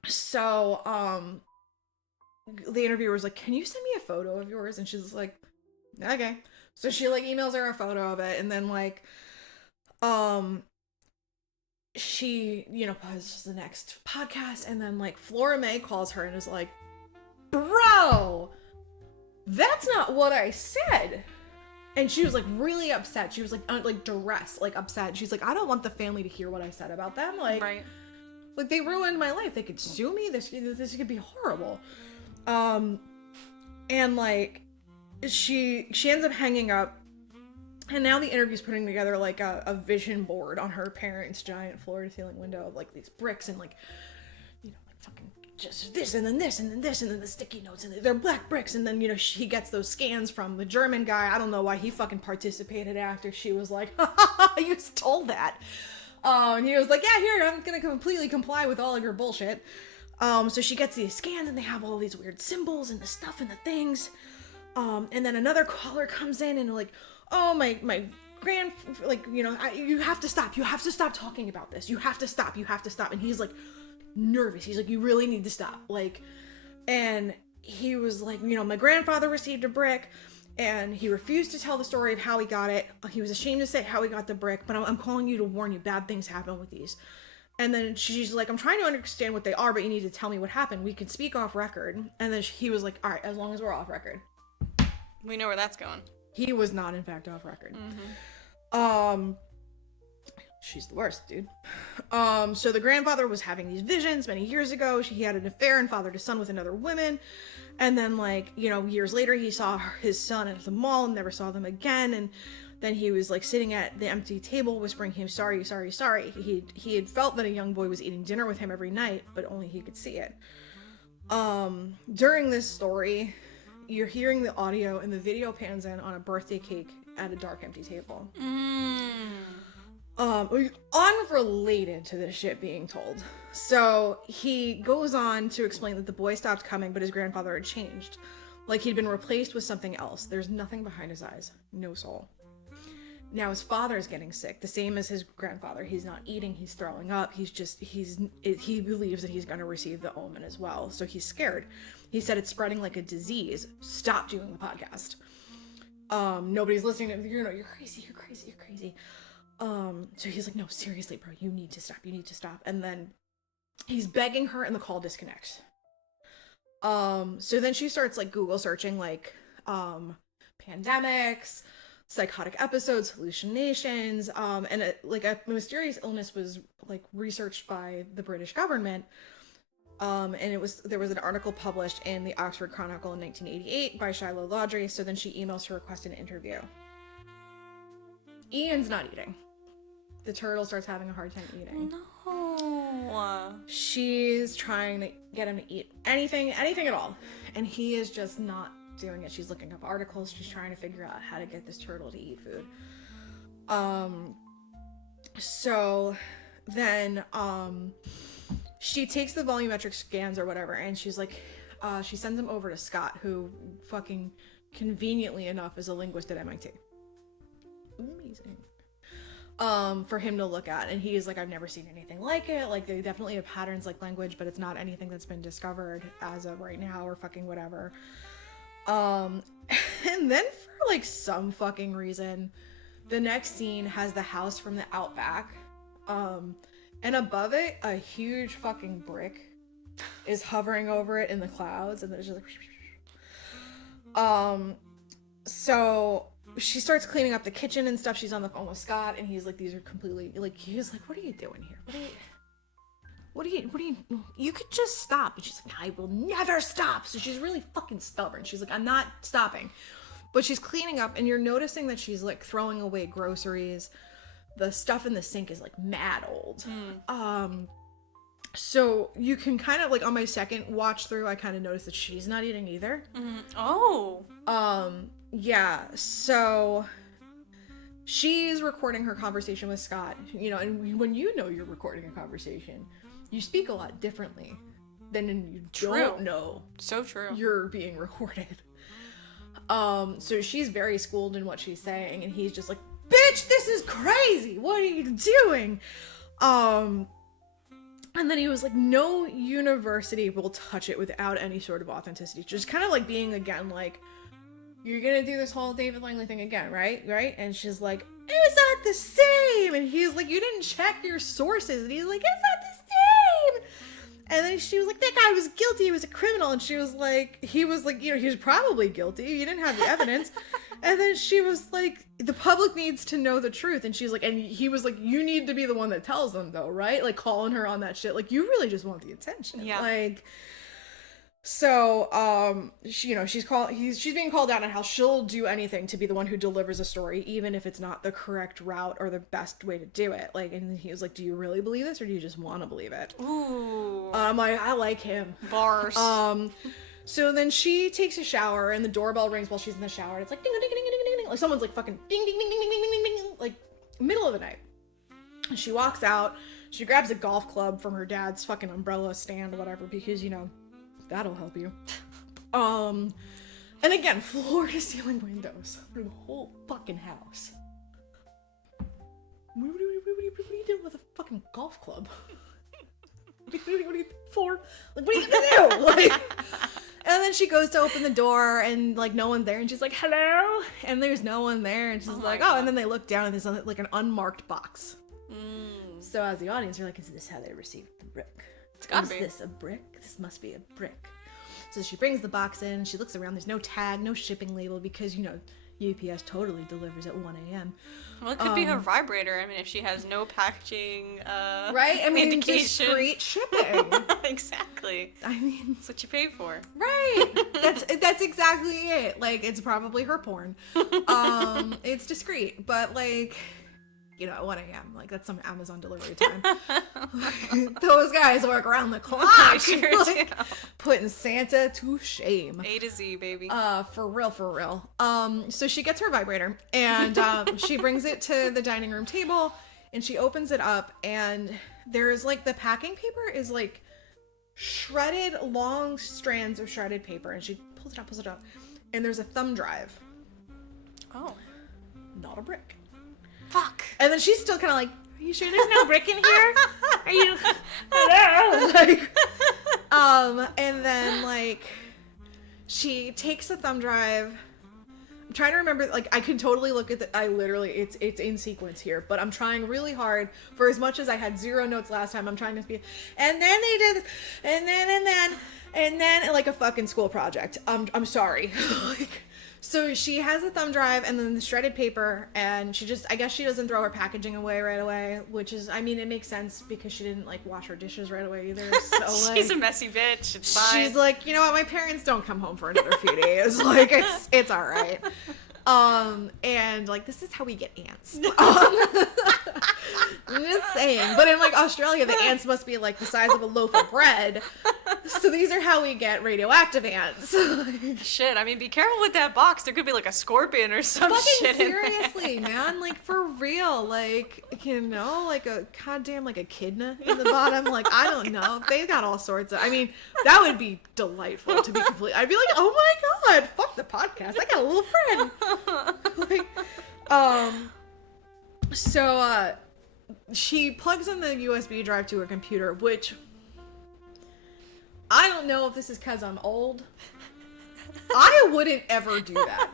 So, the interviewer's like, can you send me a photo of yours? And she's like, okay. So she, like, emails her a photo of it, and then, like, she, you know, posts the next podcast, and then, like, Flora May calls her and is like, bro, that's not what I said. And she was, like, really upset. She was, like, duress, like, upset. She's like, I don't want the family to hear what I said about them. Like, Right. like, they ruined my life. They could sue me. This could be horrible. And, like, she ends up hanging up. And now the interview's putting together, like, a vision board on her parents' giant floor-to-ceiling window of, like, these bricks and, like, you know, like, fucking just this and then this and then this and then the sticky notes and they're black bricks. And then, you know, he gets those scans from the German guy. I don't know why he fucking participated after she was like, ha ha ha, you stole that. And he was like, yeah, here, I'm gonna completely comply with all of your bullshit. So she gets these scans and they have all these weird symbols and the stuff and the things. And then another caller comes in and, like, oh, my like, you know, you have to stop talking about this. You have to stop. And he's, like, nervous. He's like, you really need to stop. Like, and he was like, you know, my grandfather received a brick and he refused to tell the story of how he got it. He was ashamed to say how he got the brick, but I'm calling you to warn you, bad things happen with these. And then she's like, I'm trying to understand what they are, but you need to tell me what happened. We can speak off record. And then he was like, all right, as long as we're off record. We know where that's going. He was not, in fact, off record. She's the worst, dude. So the grandfather was having these visions many years ago. He had an affair and fathered a son with another woman. And then, like, you know, years later, he saw his son at the mall and never saw them again. And then he was, like, sitting at the empty table whispering him, sorry, sorry, sorry. He had felt that a young boy was eating dinner with him every night, but only he could see it. During this story, you're hearing the audio and the video pans in on a birthday cake at a dark, empty table. Unrelated to this shit being told. So he goes on to explain that the boy stopped coming, but his grandfather had changed. Like, he'd been replaced with something else. There's nothing behind his eyes. No soul. Now his father's getting sick, the same as his grandfather. He's not eating, he's throwing up, he believes that he's going to receive the omen as well, so he's scared. He said it's spreading like a disease. Stop doing the podcast. Nobody's listening to, you know, you're crazy. So he's like, no, seriously, bro, you need to stop. And then he's begging her and the call disconnects. So then she starts, like, Google searching, like, pandemics, psychotic episodes, hallucinations, and a mysterious illness was, like, researched by the British government. And there was an article published in the Oxford Chronicle in 1988 by Shiloh Laudry. So then she emails to request an interview. Ian's not eating. The turtle starts having a hard time eating. No. She's trying to get him to eat anything at all. And he is just not doing it. She's looking up articles. She's trying to figure out how to get this turtle to eat food. So then, she takes the volumetric scans or whatever, and she's like, she sends them over to Scott, who fucking conveniently enough is a linguist at MIT. Amazing. For him to look at, and he's like, I've never seen anything like it. Like, they definitely have patterns like language, but it's not anything that's been discovered as of right now or fucking whatever. And then for, like, some fucking reason, the next scene has the house from the outback, and above it, a huge fucking brick is hovering over it in the clouds, and there's just like, so she starts cleaning up the kitchen and stuff. She's on the phone with Scott, and he's like, these are completely, like, he's like, what are you doing here? What do you, you could just stop. And she's like, I will never stop. So she's really fucking stubborn. She's like, I'm not stopping. But she's cleaning up, and you're noticing that she's, like, throwing away groceries. The stuff in the sink is, like, mad old. So you can kind of, like, on my second watch through, I kind of noticed that she's not eating either. Oh. Yeah, so she's recording her conversation with Scott, you know, and when you know you're recording a conversation, you speak a lot differently than when you don't know. So true. You're being recorded. So she's very schooled in what she's saying, and he's just like, bitch, this is crazy. What are you doing? And then he was like, no university will touch it without any sort of authenticity. Just kind of like being, again, like, you're gonna do this whole David Langley thing again, right? And she's like, it was not the same. And he's like, you didn't check your sources. And he's like, it's not the same. And then she was like, that guy was guilty. He was a criminal. And she was like, he was probably guilty. You didn't have the evidence. And then she was like, the public needs to know the truth. And she's like, and he was like, you need to be the one that tells them though, right? Like calling her on that shit. Like, you really just want the attention. Yeah. Like, so, she's being called out on how she'll do anything to be the one who delivers a story, even if it's not the correct route or the best way to do it. Like, and he was like, do you really believe this or do you just want to believe it? Ooh. I like him. Bars. So then she takes a shower and the doorbell rings while she's in the shower. And it's like ding ding ding ding ding ding, like someone's like fucking ding ding ding ding ding ding ding ding, like middle of the night. And she walks out. She grabs a golf club from her dad's fucking umbrella stand or whatever, because that'll help you. And again, floor to ceiling windows through the whole fucking house. What are you doing with a fucking golf club? What are you for? Like, what are you gonna do? Like, and then she goes to open the door and like no one's there, and she's like, hello, and there's no one there, and she's like, oh, and then they look down and there's like an unmarked box. So as the audience, you're like, is this how they received the brick? It's gotta be. Is this a brick? This must be a brick. So she brings the box in, she looks around, there's no tag, no shipping label, because UPS totally delivers at 1 a.m. Well, it could be her vibrator. I mean, if she has no packaging, right? I mean, indication. Discreet shipping. Exactly. I mean, that's what you pay for. Right. That's exactly it. Like, it's probably her porn. It's discreet, but like, at 1 a.m. Like, that's some Amazon delivery time. Those guys work around the clock. Sure like, putting Santa to shame. A to Z, baby. For real. So she gets her vibrator and she brings it to the dining room table and she opens it up, and there's like the packing paper is like shredded, long strands of shredded paper, and she pulls it out, and there's a thumb drive. Oh. Not a brick. Fuck. And then she's still kind of like, are you sure there's no brick in here? Are you? Hello? Like, and then like, she takes the thumb drive. I'm trying to remember, like, I can totally look at it's in sequence here, but I'm trying really hard. For as much as I had 0 notes last time, I'm trying to be, and then they did, and then, like a fucking school project. I'm sorry. Like, so she has a thumb drive and then the shredded paper, and I guess she doesn't throw her packaging away right away, which is, I mean, it makes sense because she didn't like wash her dishes right away either. So she's like, a messy bitch. It's fine. She's like, you know what? My parents don't come home for another few days. Like, it's all right. And like, this is how we get ants. I'm just saying. But in like Australia, the ants must be like the size of a loaf of bread. So these are how we get radioactive ants. Shit, I mean, be careful with that box. There could be like a scorpion or some fucking shit seriously, in there. man. Like, for real. Like, like a goddamn, like, echidna in the bottom. Like, I don't know. They got all sorts of, I mean, that would be delightful to be complete. I'd be like, oh my god, fuck the podcast. I got a little friend. So she plugs in the USB drive to her computer, which I don't know if this is because I'm old. I wouldn't ever do that.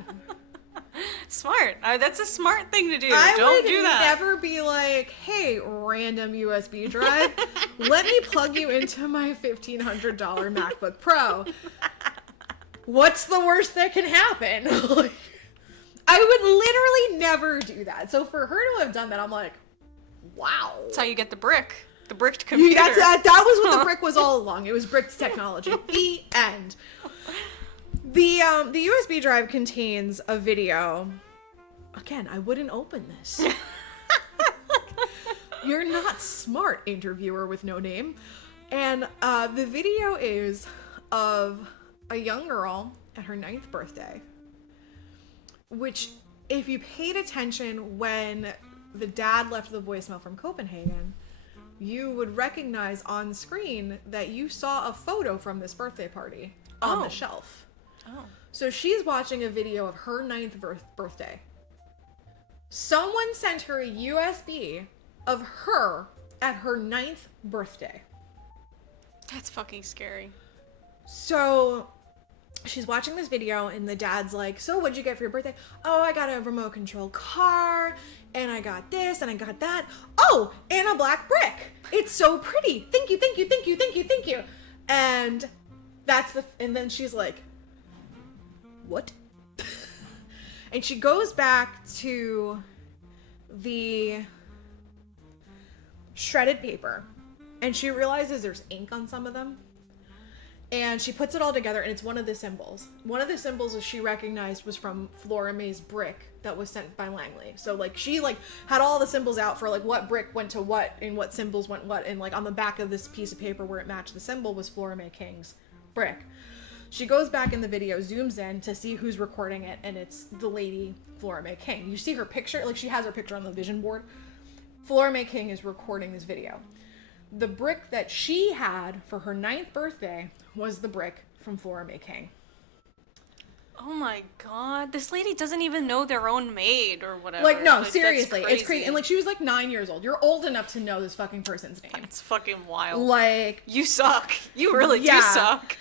Smart. That's a smart thing to do. I Don't do that. never be like, hey, random USB drive, let me plug you into my $1,500 MacBook Pro. What's the worst that can happen? Like, I would literally never do that. So for her to have done that, I'm like, wow. That's how you get the brick. The bricked computer. That was what the brick was all along. It was bricked technology. The end. The USB drive contains a video. Again, I wouldn't open this. You're not smart, interviewer with no name. And the video is of a young girl at her 9th birthday, which, if you paid attention when the dad left the voicemail from Copenhagen, you would recognize on screen that you saw a photo from this birthday party on the shelf. Oh. So she's watching a video of her 9th birthday. Someone sent her a USB of her at her 9th birthday. That's fucking scary. So she's watching this video and the dad's like, so what'd you get for your birthday? Oh, I got a remote control car and I got this and I got that. Oh, and a black brick. It's so pretty. Thank you, thank you, thank you, thank you, thank you. And and then she's like, what? And she goes back to the shredded paper and she realizes there's ink on some of them. And she puts it all together, and it's one of the symbols. One of the symbols she recognized was from Flora May's brick that was sent by Langley. So, like, she, like, had all the symbols out for, like, what brick went to what, and what symbols went what. And, like, on the back of this piece of paper where it matched the symbol was Flora May King's brick. She goes back in the video, zooms in to see who's recording it, and it's the lady, Flora May King. You see her picture, like, she has her picture on the vision board. Flora May King is recording this video. The brick that she had for her 9th birthday was the brick from Flora May King. Oh my god. This lady doesn't even know their own maid or whatever. Like, no, Like, seriously. that's It's crazy. And, like, she was, like, 9 years old. You're old enough to know this fucking person's name. It's fucking wild. Like... You suck. You really do Yeah. suck.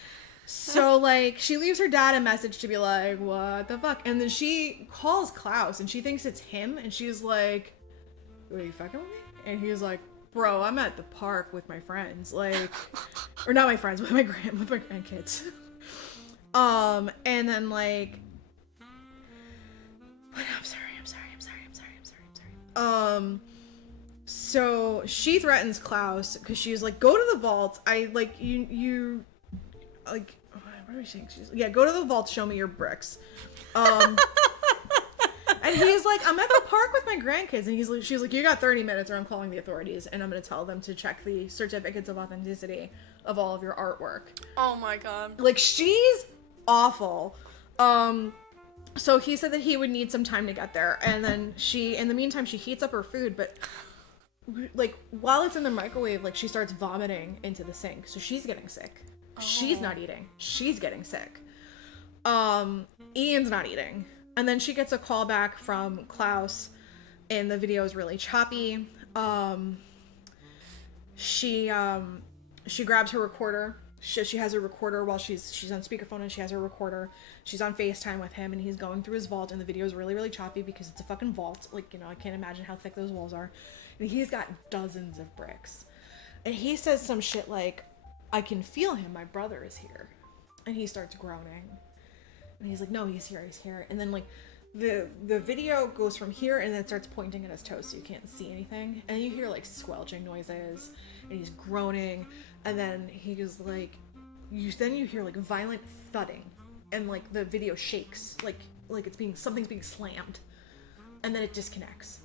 So, like, she leaves her dad a message to be like, what the fuck? And then she calls Klaus, and she thinks it's him, and she's like, are you fucking with me? And he's like, bro, I'm at the park with my friends, like, or not my friends, with my grandkids. And then, like, I'm sorry. So she threatens Klaus because she's like, go to the vault. I like you like, what are we saying? She's yeah, go to the vault. Show me your bricks. And he's like, I'm at the park with my grandkids. And she's like, you got 30 minutes or I'm calling the authorities and I'm going to tell them to check the certificates of authenticity of all of your artwork. Oh my god. Like, she's awful. So he said that he would need some time to get there. And then in the meantime, she heats up her food. But, like, while it's in the microwave, like, she starts vomiting into the sink. So she's getting sick. Oh. She's not eating. She's getting sick. Ian's not eating. And then she gets a call back from Klaus, and the video is really choppy. She grabs her recorder. She has a recorder while she's on speakerphone, and she has her recorder. She's on FaceTime with him, and he's going through his vault, and the video is really, really choppy because it's a fucking vault. Like, you know, I can't imagine how thick those walls are. And he's got dozens of bricks. And he says some shit like, I can feel him. My brother is here. And he starts groaning. And he's like, no, he's here. And then, like, the video goes from here and then it starts pointing at his toes so you can't see anything. And you hear, like, squelching noises. And he's groaning. And then he goes, like, then you hear, like, violent thudding. And, like, the video shakes. Like something's being slammed. And then it disconnects.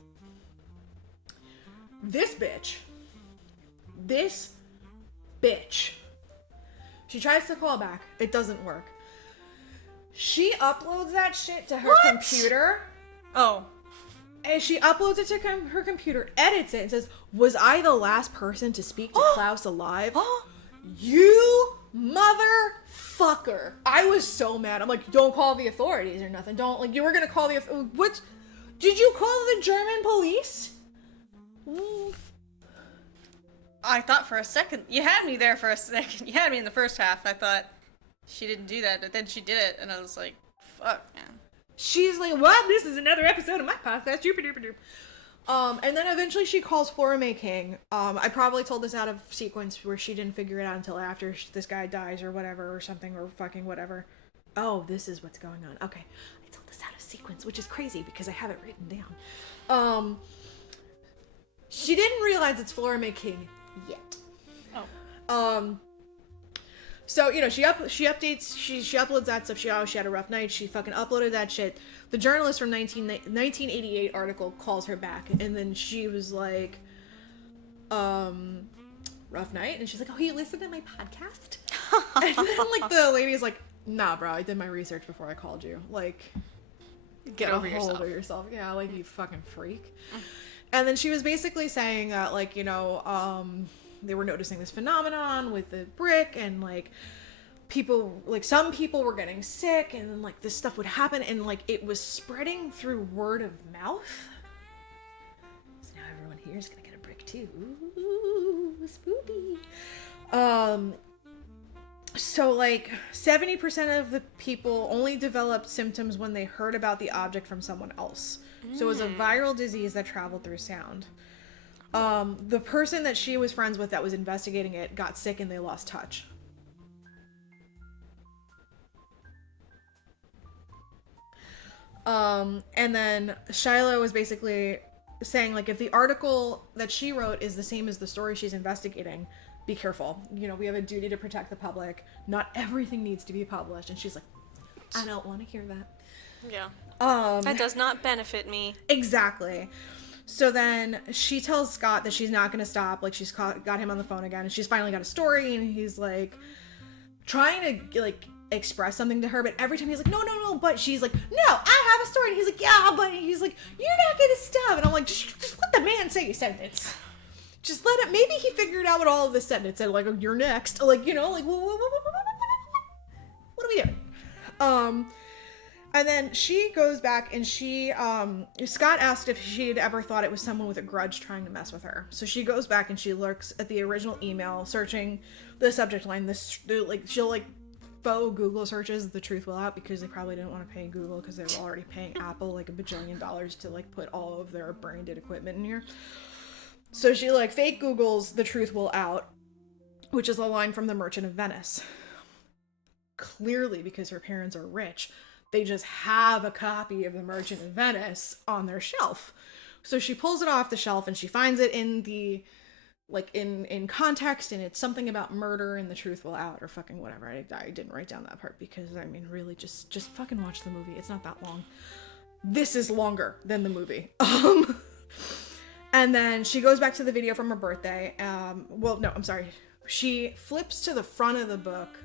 This bitch. She tries to call back. It doesn't work. She uploads that shit to her computer. Oh. And she uploads it to her computer, edits it, and says, was I the last person to speak to Klaus alive? You motherfucker. I was so mad. I'm like, don't call the authorities or nothing. Don't, like, you were going to call the authorities. What? Did you call the German police? I thought for a second, you had me there for a second. You had me in the first half. I thought she didn't do that, but then she did it, and I was like, fuck, man. She's like, what? This is another episode of my podcast. And then eventually she calls Flora May King. I probably told this out of sequence where she didn't figure it out until after this guy dies or whatever or something or fucking whatever. Oh, this is what's going on. Okay. I told this out of sequence, which is crazy because I have it written down. She didn't realize it's Flora May King yet. Oh. So, you know, she updates, she uploads that stuff. She had a rough night. She fucking uploaded that shit. The journalist from 1988 article calls her back, and then she was like, rough night? And she's like, oh, you listened to my podcast? And then, like, the lady's like, nah, bro, I did my research before I called you. Like, Get over a hold of yourself. Yeah, like, you fucking freak. And then she was basically saying that, like, you know, they were noticing this phenomenon with the brick, and, like, people, like, some people were getting sick, and then, like, this stuff would happen, and, like, it was spreading through word of mouth. So now everyone here is gonna get a brick too. Ooh, spooky. So, like, 70% of the people only developed symptoms when they heard about the object from someone else. So it was a viral disease that traveled through sound. The person that she was friends with that was investigating it got sick and they lost touch. And then Shiloh was basically saying, like, if the article that she wrote is the same as the story she's investigating, be careful. You know, we have a duty to protect the public. Not everything needs to be published. And she's like, I don't want to hear that. Yeah. That does not benefit me. Exactly. So then she tells Scott that she's not going to stop. Like, she's got him on the phone again, and she's finally got a story, and he's, like, trying to, like, express something to her, but every time he's like, no, but she's like, no, I have a story. And he's like, yeah, but he's like, you're not going to stop. And I'm like, just let the man say a sentence. Just let it, maybe he figured out what all of this sentence said, like, oh, you're next. Like, you know, like, what are we doing? And then she goes back and she, Scott asked if she'd ever thought it was someone with a grudge trying to mess with her. So she goes back and she looks at the original email, searching the subject line. She'll, like, faux Google searches the truth will out, because they probably didn't want to pay Google because they were already paying Apple, like, $1 billion to, like, put all of their branded equipment in here. So she, like, fake Googles the truth will out, which is a line from The Merchant of Venice. Clearly, because her parents are rich, they just have a copy of The Merchant of Venice on their shelf. So she pulls it off the shelf and she finds it in the, like, in context, and it's something about murder and the truth will out, or fucking whatever. I didn't write down that part because, I mean, really, just fucking watch the movie. It's not that long. This is longer than the movie. And then she goes back to the video from her birthday. She flips to the front of the book,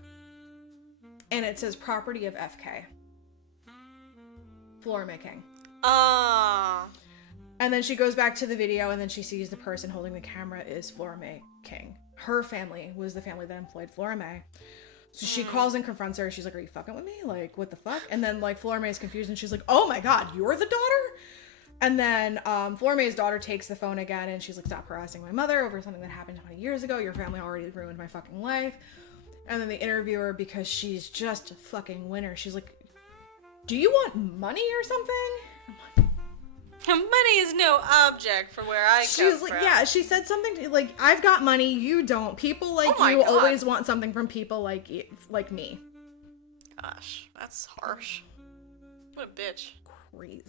and it says property of FK. Flora May King. And then she goes back to the video, and then she sees the person holding the camera is Flora May King. Her family was the family that employed Flora May. So she calls and confronts her. She's like, are you fucking with me? Like, what the fuck? And then, like, Flora May's confused, and she's like, oh my god, you're the daughter? And then Flora May's daughter takes the phone again, and she's like, stop harassing my mother over something that happened 20 years ago. Your family already ruined my fucking life. And then the interviewer, because she's just a fucking winner, she's like, do you want money or something? I'm like, money is no object from where I come from. Yeah, she said something like, I've got money, you don't. People like you always want something from people like me. Gosh, that's harsh. What a bitch. Crazy.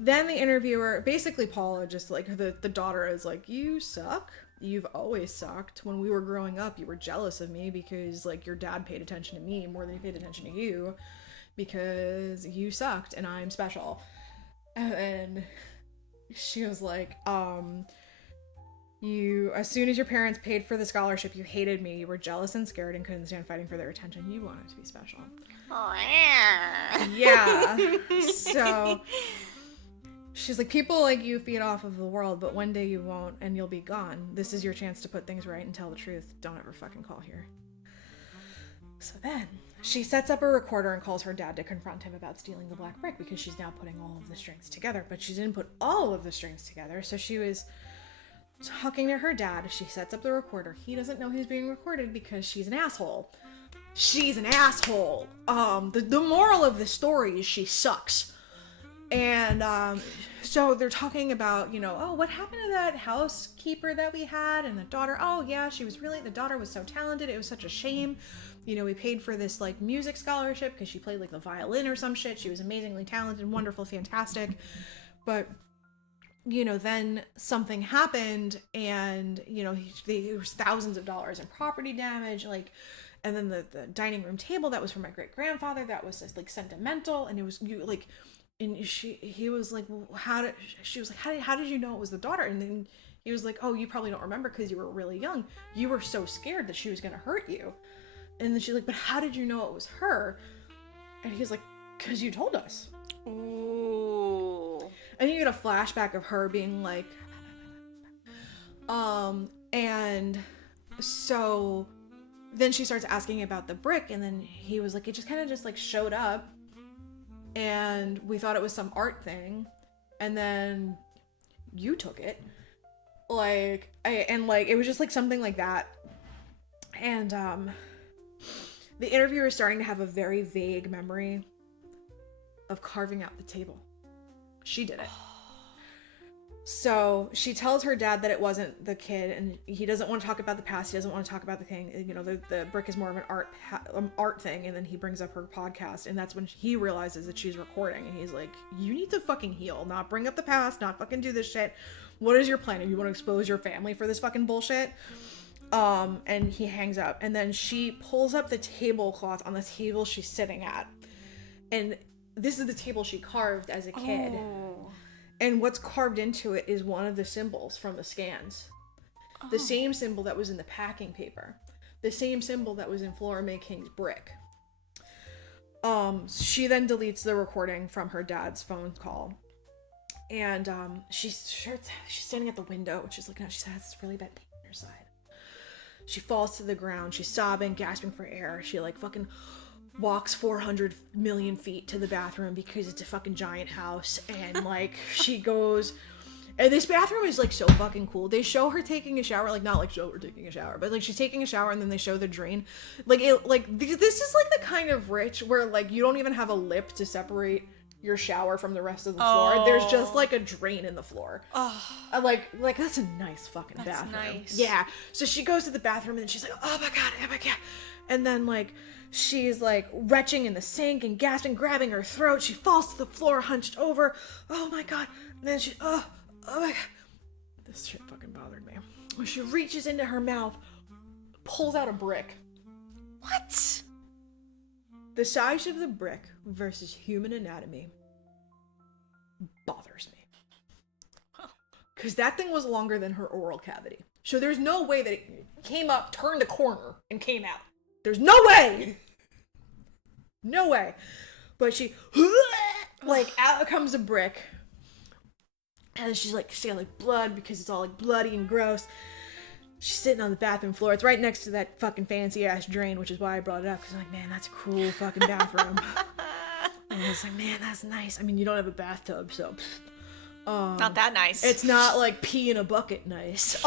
Then the interviewer, basically Paula, just like, the daughter is like, you suck. You've always sucked. When we were growing up, you were jealous of me because, like, your dad paid attention to me more than he paid attention to you because you sucked and I'm special. And then she was like, as soon as your parents paid for the scholarship, you hated me. You were jealous and scared and couldn't stand fighting for their attention. You wanted to be special. Yeah. So she's like, people like you feed off of the world, but one day you won't, and you'll be gone. This is your chance to put things right and tell the truth. Don't ever fucking call here. So then she sets up a recorder and calls her dad to confront him about stealing the black brick, because she's now putting all of the strings together, but she didn't put all of the strings together. So she was talking to her dad. She sets up the recorder. He doesn't know he's being recorded because she's an asshole. She's an asshole. The moral of the story is she sucks. And so they're talking about, you know, oh, what happened to that housekeeper that we had, and the daughter, oh yeah, the daughter was so talented, it was such a shame. You know, we paid for this, like, music scholarship because she played, like, the violin or some shit. She was amazingly talented, wonderful, fantastic. But, you know, then something happened, and, you know, there was thousands of dollars in property damage, like, and then the dining room table that was from my great-grandfather that was just, like, sentimental, and it was, and he was like, well, how did you know it was the daughter? And then he was like, oh, you probably don't remember because you were really young. You were so scared that she was going to hurt you. And then she's like, but how did you know it was her? And he's like, because you told us. Ooh. And you get a flashback of her being like, And so then she starts asking about the brick, and then he was like, it just kind of just like showed up, and we thought it was some art thing, and then you took it. Like, it was just like something like that. And the interviewer is starting to have a very vague memory of carving out the table. She did it. So she tells her dad that it wasn't the kid, and he doesn't want to talk about the past. He doesn't want to talk about the thing. You know, the brick is more of an art thing. And then he brings up her podcast, and that's when he realizes that she's recording. And he's like, "You need to fucking heal, not bring up the past, not fucking do this shit. What is your plan? If you want to expose your family for this fucking bullshit?" And he hangs up, and then she pulls up the tablecloth on the table she's sitting at, and this is the table she carved as a kid. Oh. And what's carved into it is one of the symbols from the scans. Oh. The same symbol that was in the packing paper. The same symbol that was in Flora May King's brick. She then deletes the recording from her dad's phone call. And she's standing at the window. She's looking out. She has this really bad pain on her side. She falls to the ground. She's sobbing, gasping for air. She like fucking walks 400 million feet to the bathroom because it's a fucking giant house. And like she goes, and this bathroom is like so fucking cool. They show her taking a shower, like not like show her taking a shower, but like she's taking a shower, and then they show the drain. Like it, like this is like the kind of rich where like you don't even have a lip to separate your shower from the rest of the floor. There's just like a drain in the floor. Like that's a nice fucking bathroom. Nice. Yeah. So she goes to the bathroom, and then she's like, oh my god. And then like she's like retching in the sink and gasping, grabbing her throat. She falls to the floor, hunched over. Oh my god. And then she, oh my god. This shit fucking bothered me. She reaches into her mouth, pulls out a brick. What? The size of the brick versus human anatomy bothers me. Because that thing was longer than her oral cavity. So there's no way that it came up, turned a corner, and came out. There's no way! No way. But she, like, out comes a brick. And she's like, seeing like blood because it's all like bloody and gross. She's sitting on the bathroom floor. It's right next to that fucking fancy ass drain, which is why I brought it up. Because I'm like, man, that's a cool fucking bathroom. And I was like, man, that's nice. I mean, you don't have a bathtub, so. Not that nice. It's not like pee in a bucket nice.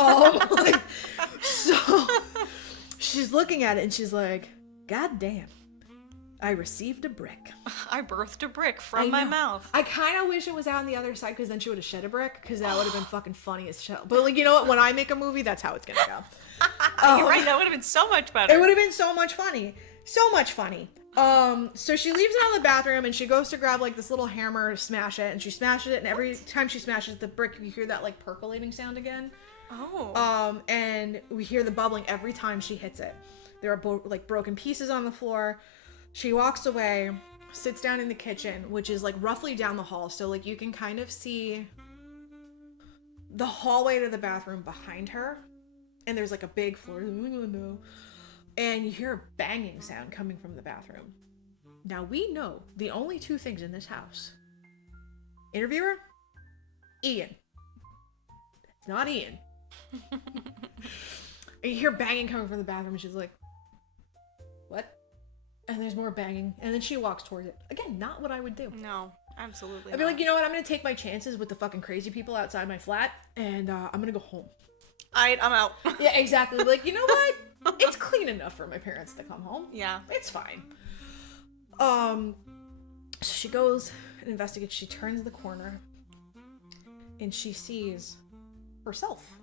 So she's looking at it and she's like, God damn, I received a brick. I birthed a brick from my mouth. I kind of wish it was out on the other side, because then she would have shed a brick, because that would have been fucking funny as shit. But like, you know what? When I make a movie, that's how it's gonna go. You're right. That would have been so much better. It would have been so much funny. So much funny. So she leaves it on the bathroom, and she goes to grab like this little hammer to smash it, and she smashes it, and every time she smashes the brick, you hear that like percolating sound again. Oh. And we hear the bubbling every time she hits it. There are like broken pieces on the floor. She walks away, sits down in the kitchen, which is like roughly down the hall. So like you can kind of see the hallway to the bathroom behind her. And there's like a big floor. And you hear a banging sound coming from the bathroom. Now we know the only two things in this house. Interviewer, Ian. It's not Ian. And you hear banging coming from the bathroom, and she's like, what? And there's more banging, and then she walks towards it. Again, not what I would do. No, absolutely I'd be like, you know what? I'm gonna take my chances with the fucking crazy people outside my flat, and I'm gonna go home. I'm out. Yeah, exactly. Like, you know what? It's clean enough for my parents to come home. Yeah, it's fine. So she goes and investigates. She turns the corner, and she sees herself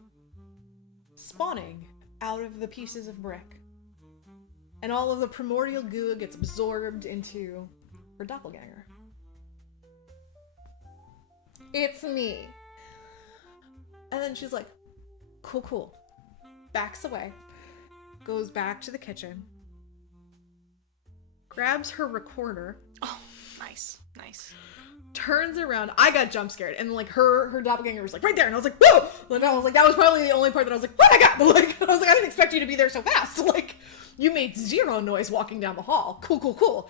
spawning out of the pieces of brick. And all of the primordial goo gets absorbed into her doppelganger. It's me. And then she's like, cool. Backs away. Goes back to the kitchen. Grabs her recorder. Oh, nice. Turns around. I got jump scared. And like her doppelganger was like right there. And I was like, whoa! And I was like, that was probably the only part that I was like, oh my god! Like, I was like, I didn't expect you to be there so fast. Like, you made zero noise walking down the hall. Cool.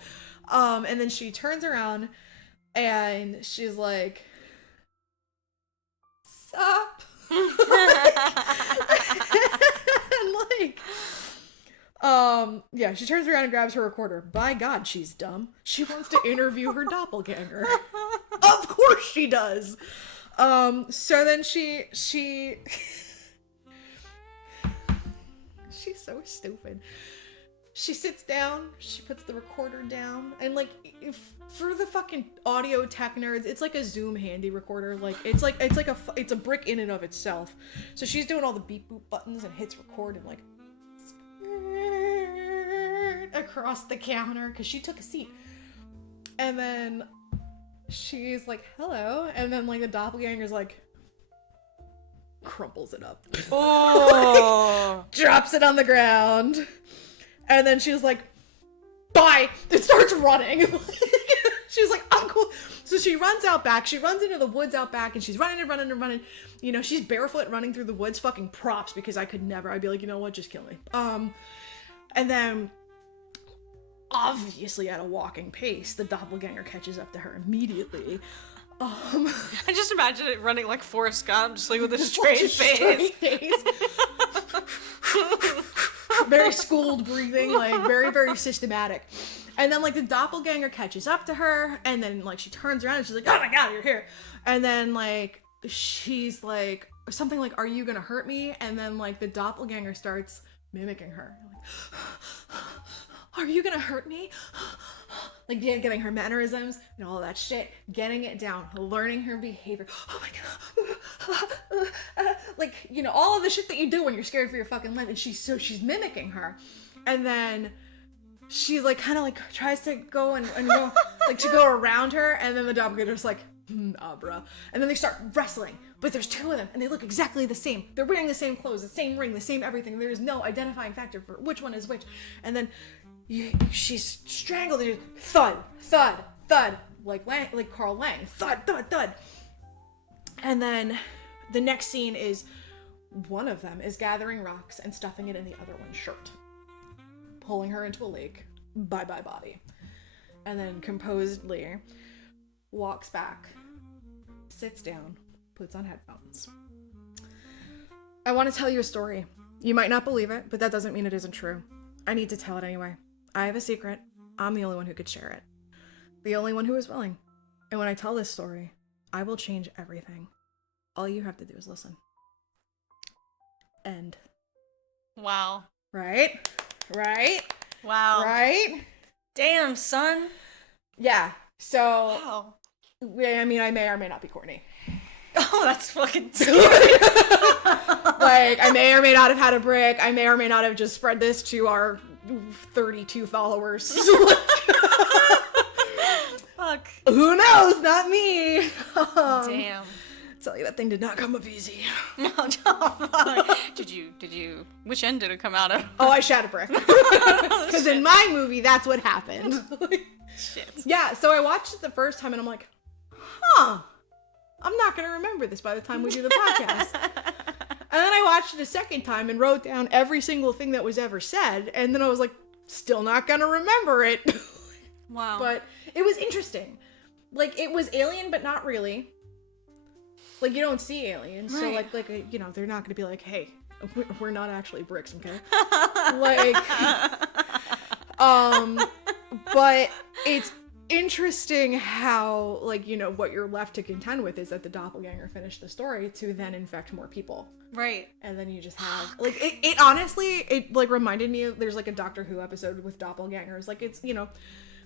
And then she turns around and she's like, sup? Yeah, she turns around and grabs her recorder. By God, she's dumb. She wants to interview her doppelganger. Of course she does. So then she's so stupid. She sits down, she puts the recorder down, and like, for the fucking audio tech nerds, it's like a Zoom handy recorder. Like it's a brick in and of itself. So she's doing all the beep boop buttons and hits record and like across the counter because she took a seat. And then she's like, hello, and then like the doppelganger's like crumples it up. Oh. Drops it on the ground. And then she was like, bye! It starts running. She's like, I'm cool. So she runs out back. She runs into the woods out back, and she's running and running and running. You know, she's barefoot running through the woods. Fucking props, because I could never. I'd be like, you know what? Just kill me. And then, obviously at a walking pace, the doppelganger catches up to her immediately. I just imagine it running like Forrest Gump, just like with a straight face. Very schooled breathing, like very, very systematic. And then like the doppelganger catches up to her, and then like she turns around and she's like, oh my God, you're here. And then like she's like something like, are you gonna hurt me? And then like the doppelganger starts mimicking her. Like, are you gonna hurt me? Like, yeah, getting her mannerisms and all that shit, getting it down, learning her behavior. Oh my God. Like, you know, all of the shit that you do when you're scared for your fucking life. And she's mimicking her. And then she like kind of like tries to go and go, like to go around her. And then the doppelganger's like, nah, bro. And then they start wrestling. But there's two of them, and they look exactly the same. They're wearing the same clothes, the same ring, the same everything. There is no identifying factor for which one is which. And then she's strangled, and thud, thud, thud, like Carl Lang, thud, thud, thud. And then the next scene is one of them is gathering rocks and stuffing it in the other one's shirt, pulling her into a lake. Bye bye body. And then composedly walks back, sits down, puts on headphones. I want to tell you a story. You might not believe it, but that doesn't mean it isn't true. I need to tell it anyway. I have a secret. I'm the only one who could share it. The only one who is willing. And when I tell this story, I will change everything. All you have to do is listen. End. Wow. Right? Right? Wow. Right? Damn, son. Yeah. So, Wow. I mean, I may or may not be corny. Oh, that's fucking scary. Like, I may or may not have had a brick. I may or may not have just spread this to our 32 followers. Fuck. Who knows? Not me. Damn. Tell you, that thing did not come up easy. No, fuck. Did you, which end did it come out of? Oh, I shat a brick. Because in my movie, that's what happened. Shit. Yeah, so I watched it the first time and I'm like, huh, I'm not going to remember this by the time we do the podcast. And then I watched it a second time and wrote down every single thing that was ever said. And then I was like, still not going to remember it. Wow. But it was interesting. Like, it was alien, but not really. Like, you don't see aliens. Right. So, like, you know, they're not going to be like, hey, we're not actually bricks, okay? Like, but it's interesting how, like, you know, what you're left to contend with is that the doppelganger finished the story to then infect more people. Right. And then you just have, like, it honestly, it, like, reminded me of, there's, like, a Doctor Who episode with doppelgangers. Like, it's, you know,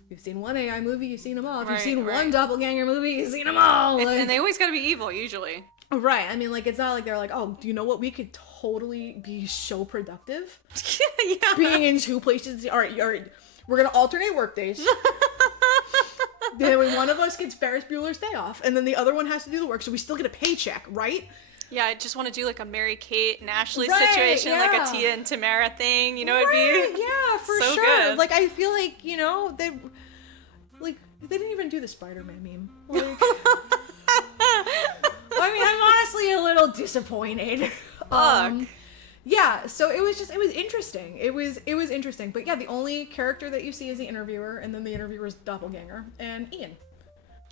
you've seen one AI movie, you've seen them all. If you've seen one doppelganger movie, you've seen them all. Like, And they always gotta be evil, usually. right. I mean, like, it's not like they're like, oh, do you know what? We could totally be so productive. Yeah. Being in two places. All right, we're going to alternate work days. Then one of us gets Ferris Bueller's Day Off, and then the other one has to do the work, so we still get a paycheck, right? Yeah, I just want to do like a Mary-Kate and Ashley Right, situation, like yeah. a Tia and Tamara thing, you know, it'd Right, be yeah, for so sure. good. Like, I feel like, you know, they didn't even do the Spider-Man meme. Like, I mean, I'm honestly a little disappointed. Fuck. Yeah, so it was interesting. It was interesting. But yeah, the only character that you see is the interviewer, and then the interviewer's doppelganger, and Ian.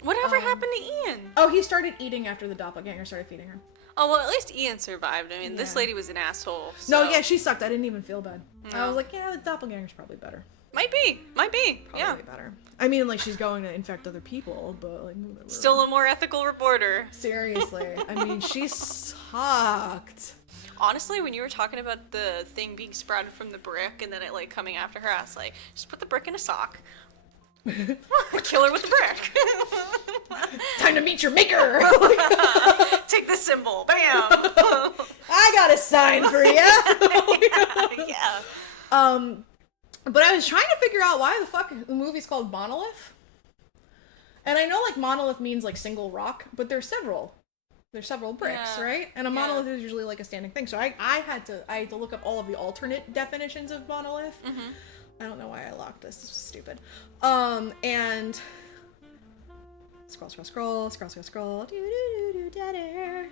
Whatever happened to Ian? Oh, he started eating after the doppelganger started feeding her. Oh, well, at least Ian survived. I mean, this Yeah. lady was an asshole. No, so- yeah, she sucked. I didn't even feel bad. I No. was like, yeah, the doppelganger's probably better. Might be. Probably Yeah. better. I mean, like, she's going to infect other people, but, like, whatever. Still a more ethical reporter. Seriously. I mean, she sucked. Honestly, when you were talking about the thing being sprouted from the brick and then it, like, coming after her, I was like, just put the brick in a sock. Kill her with the brick. Time to meet your maker! Take the symbol. Bam. I got a sign for you! Yeah. But I was trying to figure out why the fuck the movie's called Monolith. And I know, like, monolith means, like, single rock, but there's several bricks, Yeah. right? And a Yeah. monolith is usually, like, a standing thing. So I had to look up all of the alternate definitions of monolith. Mm-hmm. I don't know why I locked this. This was stupid. And scroll. Dead air.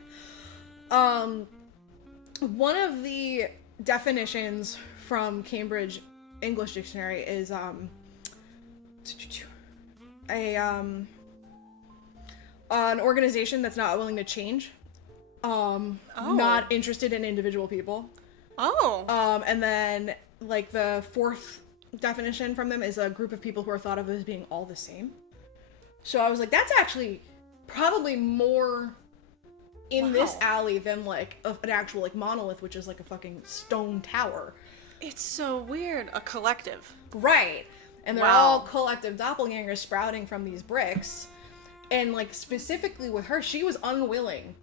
One of the definitions from Cambridge English Dictionary is an organization that's not willing to change. Not interested in individual people. Oh. And then, like, the fourth definition from them is a group of people who are thought of as being all the same. So I was like, that's actually probably more in this alley than, like, an actual, like, monolith, which is, like, a fucking stone tower. It's so weird. A collective. Right. And they're Wow. all collective doppelgangers sprouting from these bricks. And, like, specifically with her, she was unwilling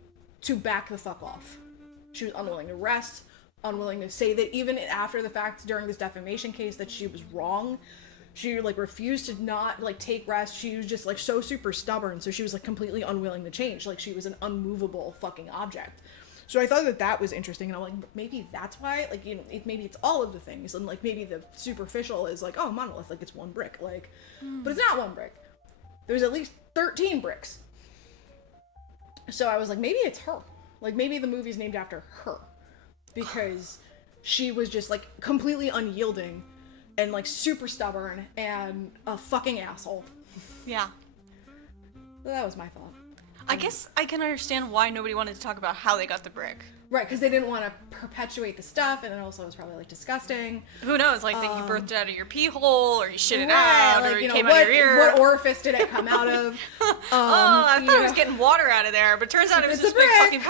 to back the fuck off. She was unwilling to rest, unwilling to say that even after the fact during this defamation case that she was wrong. She, like, refused to not, like, take rest. She was just, like, so super stubborn. So she was, like, completely unwilling to change. Like, she was an unmovable fucking object. So I thought that that was interesting. And I'm like, maybe that's why, like, you know, maybe it's all of the things. And, like, maybe the superficial is, like, oh, monolith, like, it's one brick. Like, but it's not one brick. There's at least 13 bricks. So I was like, maybe it's her. Like, maybe the movie's named after her. Because she was just, like, completely unyielding and, like, super stubborn and a fucking asshole. Yeah. So that was my thought. I guess I can understand why nobody wanted to talk about how they got the brick. Right, because they didn't want to perpetuate the stuff, and then also it was probably, like, disgusting. Who knows? Like, that you birthed it out of your pee hole, or you shit it Right, out, like, or you it know, came out of your ear. what orifice did it come out of? I you thought it was know. getting water out of there, but turns out it was It's just a a big fucking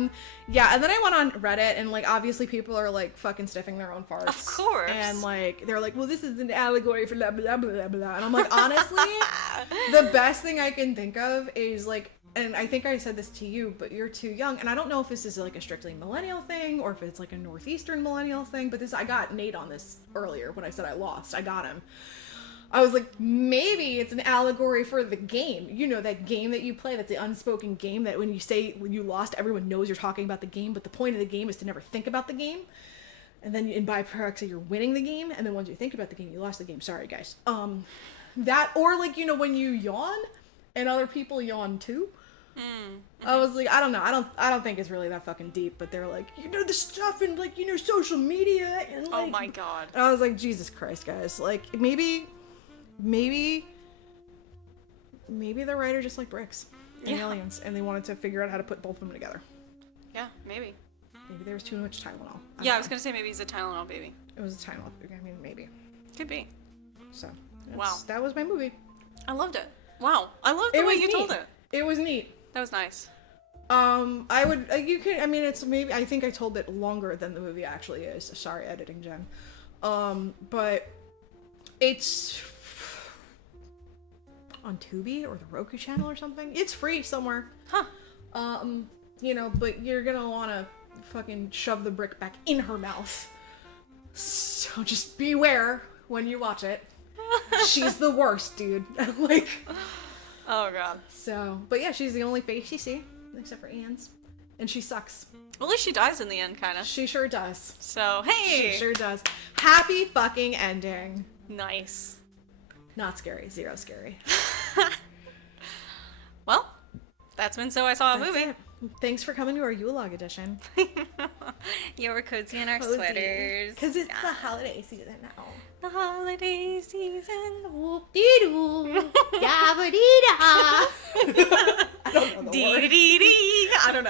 brick. Yeah, and then I went on Reddit, and, like, obviously people are, like, fucking sniffing their own farts. Of course. And, like, they're like, well, this is an allegory for blah, blah, blah, blah. And I'm like, honestly, the best thing I can think of is, like, and I think I said this to you, but you're too young, and I don't know if this is, like, a strictly millennial thing, or if it's, like, a Northeastern millennial thing, but I got Nate on this earlier when I said I lost. I got him. I was like, maybe it's an allegory for the game. You know, that game that you play, that's the unspoken game that when you say you lost, everyone knows you're talking about the game, but the point of the game is to never think about the game. And then in by proxy, you're winning the game, and then once you think about the game, you lost the game. Sorry, guys. That, or, like, you know, when you yawn, and other people yawn too. I was like, I don't know. I don't think it's really that fucking deep, but they're like, you know, the stuff in, like, you know, social media, and, like... Oh my god. And I was like, Jesus Christ, guys. Like, maybe the writer just liked bricks and aliens, and they wanted to figure out how to put both of them together. Yeah, maybe. Maybe there was too much Tylenol. Yeah, I was gonna say maybe he's a Tylenol baby. It was a Tylenol. I mean, maybe. Could be. So, Wow. That was my movie. I loved it. Wow. I loved the way you told it. It was neat. That was nice. I would, you could, I mean, it's maybe, I think I told it longer than the movie actually is. Sorry, editing Jen. But it's on Tubi or the Roku channel or something. It's free somewhere. Huh. You know, but you're gonna wanna fucking shove the brick back in her mouth. So just beware when you watch it. She's the worst, dude. Like, Oh god. so, but yeah, she's the only face you see, except for Anne's. And she sucks. Well, at least she dies in the end, kind of. She sure does. So, hey! She sure does. Happy fucking ending. Nice. Not scary. Zero scary. Well, that's when So I Saw a That's Movie. it. Thanks for coming to our Yule log edition. You were cozy in our Cozy. sweaters. Because it's the holiday season now. The holiday season. Whoop-dee-doo. Yabba-dee-da. I don't know the Dee word. dee dee. I don't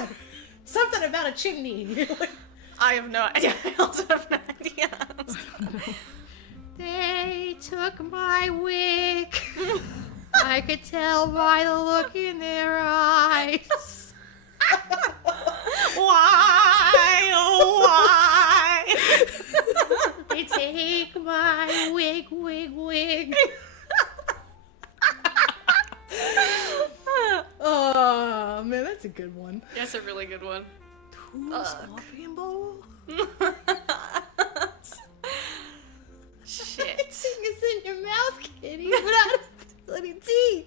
know. Something about a chimney. I have no idea. I also have no idea. They took my wig. I could tell by the look in their eyes. Why? Oh, why? They take my wig. Oh, man, that's a good one. That's a really good one. Scorpion bowl? Shit. It's in your mouth, kitty, without bloody teeth.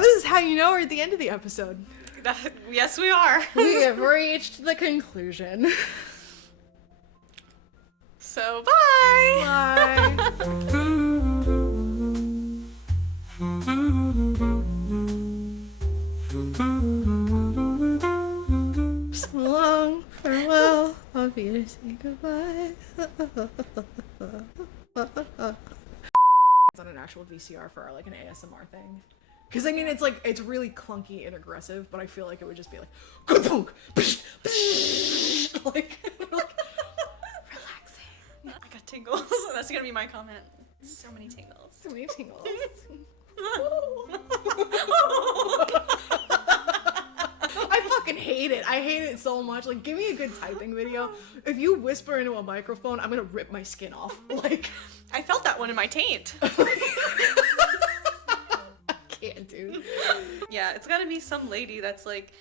This is how you know we're at the end of the episode. Yes, we are. We have reached the conclusion. So, bye. Bye. So long, farewell, I'll be to say goodbye. It's on an actual VCR for like an ASMR thing. Because I mean, it's like, it's really clunky and aggressive, but I feel like it would just be like, like relaxing. I got tingles. That's gonna be my comment. So many tingles. So many tingles. I fucking hate it. I hate it so much. Like, give me a good typing video. If you whisper into a microphone, I'm gonna rip my skin off. Like, I felt that one in my taint. I can't, dude. Yeah, it's gotta be some lady that's like,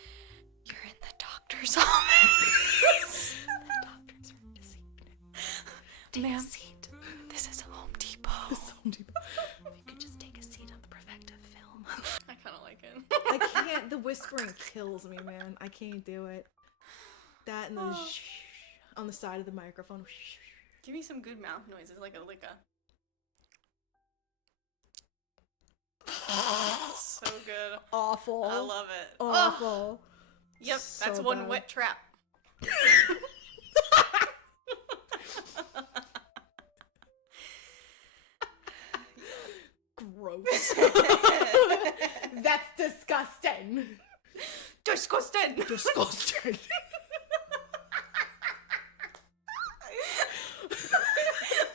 you're in the doctor's office. The doctors are busy. Take a seat. This is Home Depot. You could just take a seat on the protective film. I kind of like it. I can't. The whispering kills me, man. I can't do it. That and the on the side of the microphone. Give me some good mouth noises, like a so good. Awful. I love it. Awful. Yep, So that's one bad. wet trap. Gross. That's disgusting. Disgusting. Disgusting.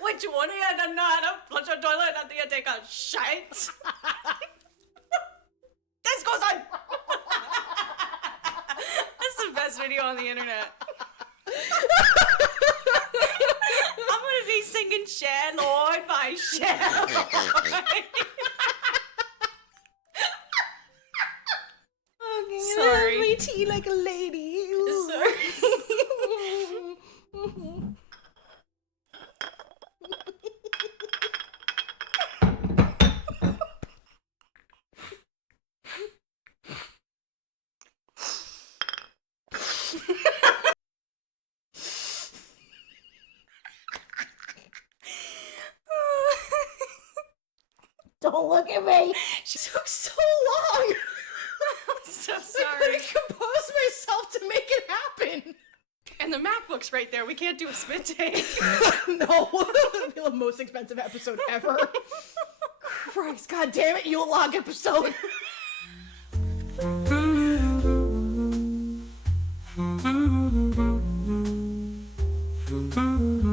Which one of you doesn't know how to flush a toilet after you take a shite? Disgusting. That's the best video on the internet. I'm gonna be singing Cher, Lord, by Cher. Sorry. My tea like a lady. Sorry. Don't look at me. She took so long. I'm so I sorry. couldn't compose myself to make it happen. And the MacBook's right there. We can't do a spit take. No, it'll be the most expensive episode ever. Christ, god damn it, Yule log episode. Mm-hmm.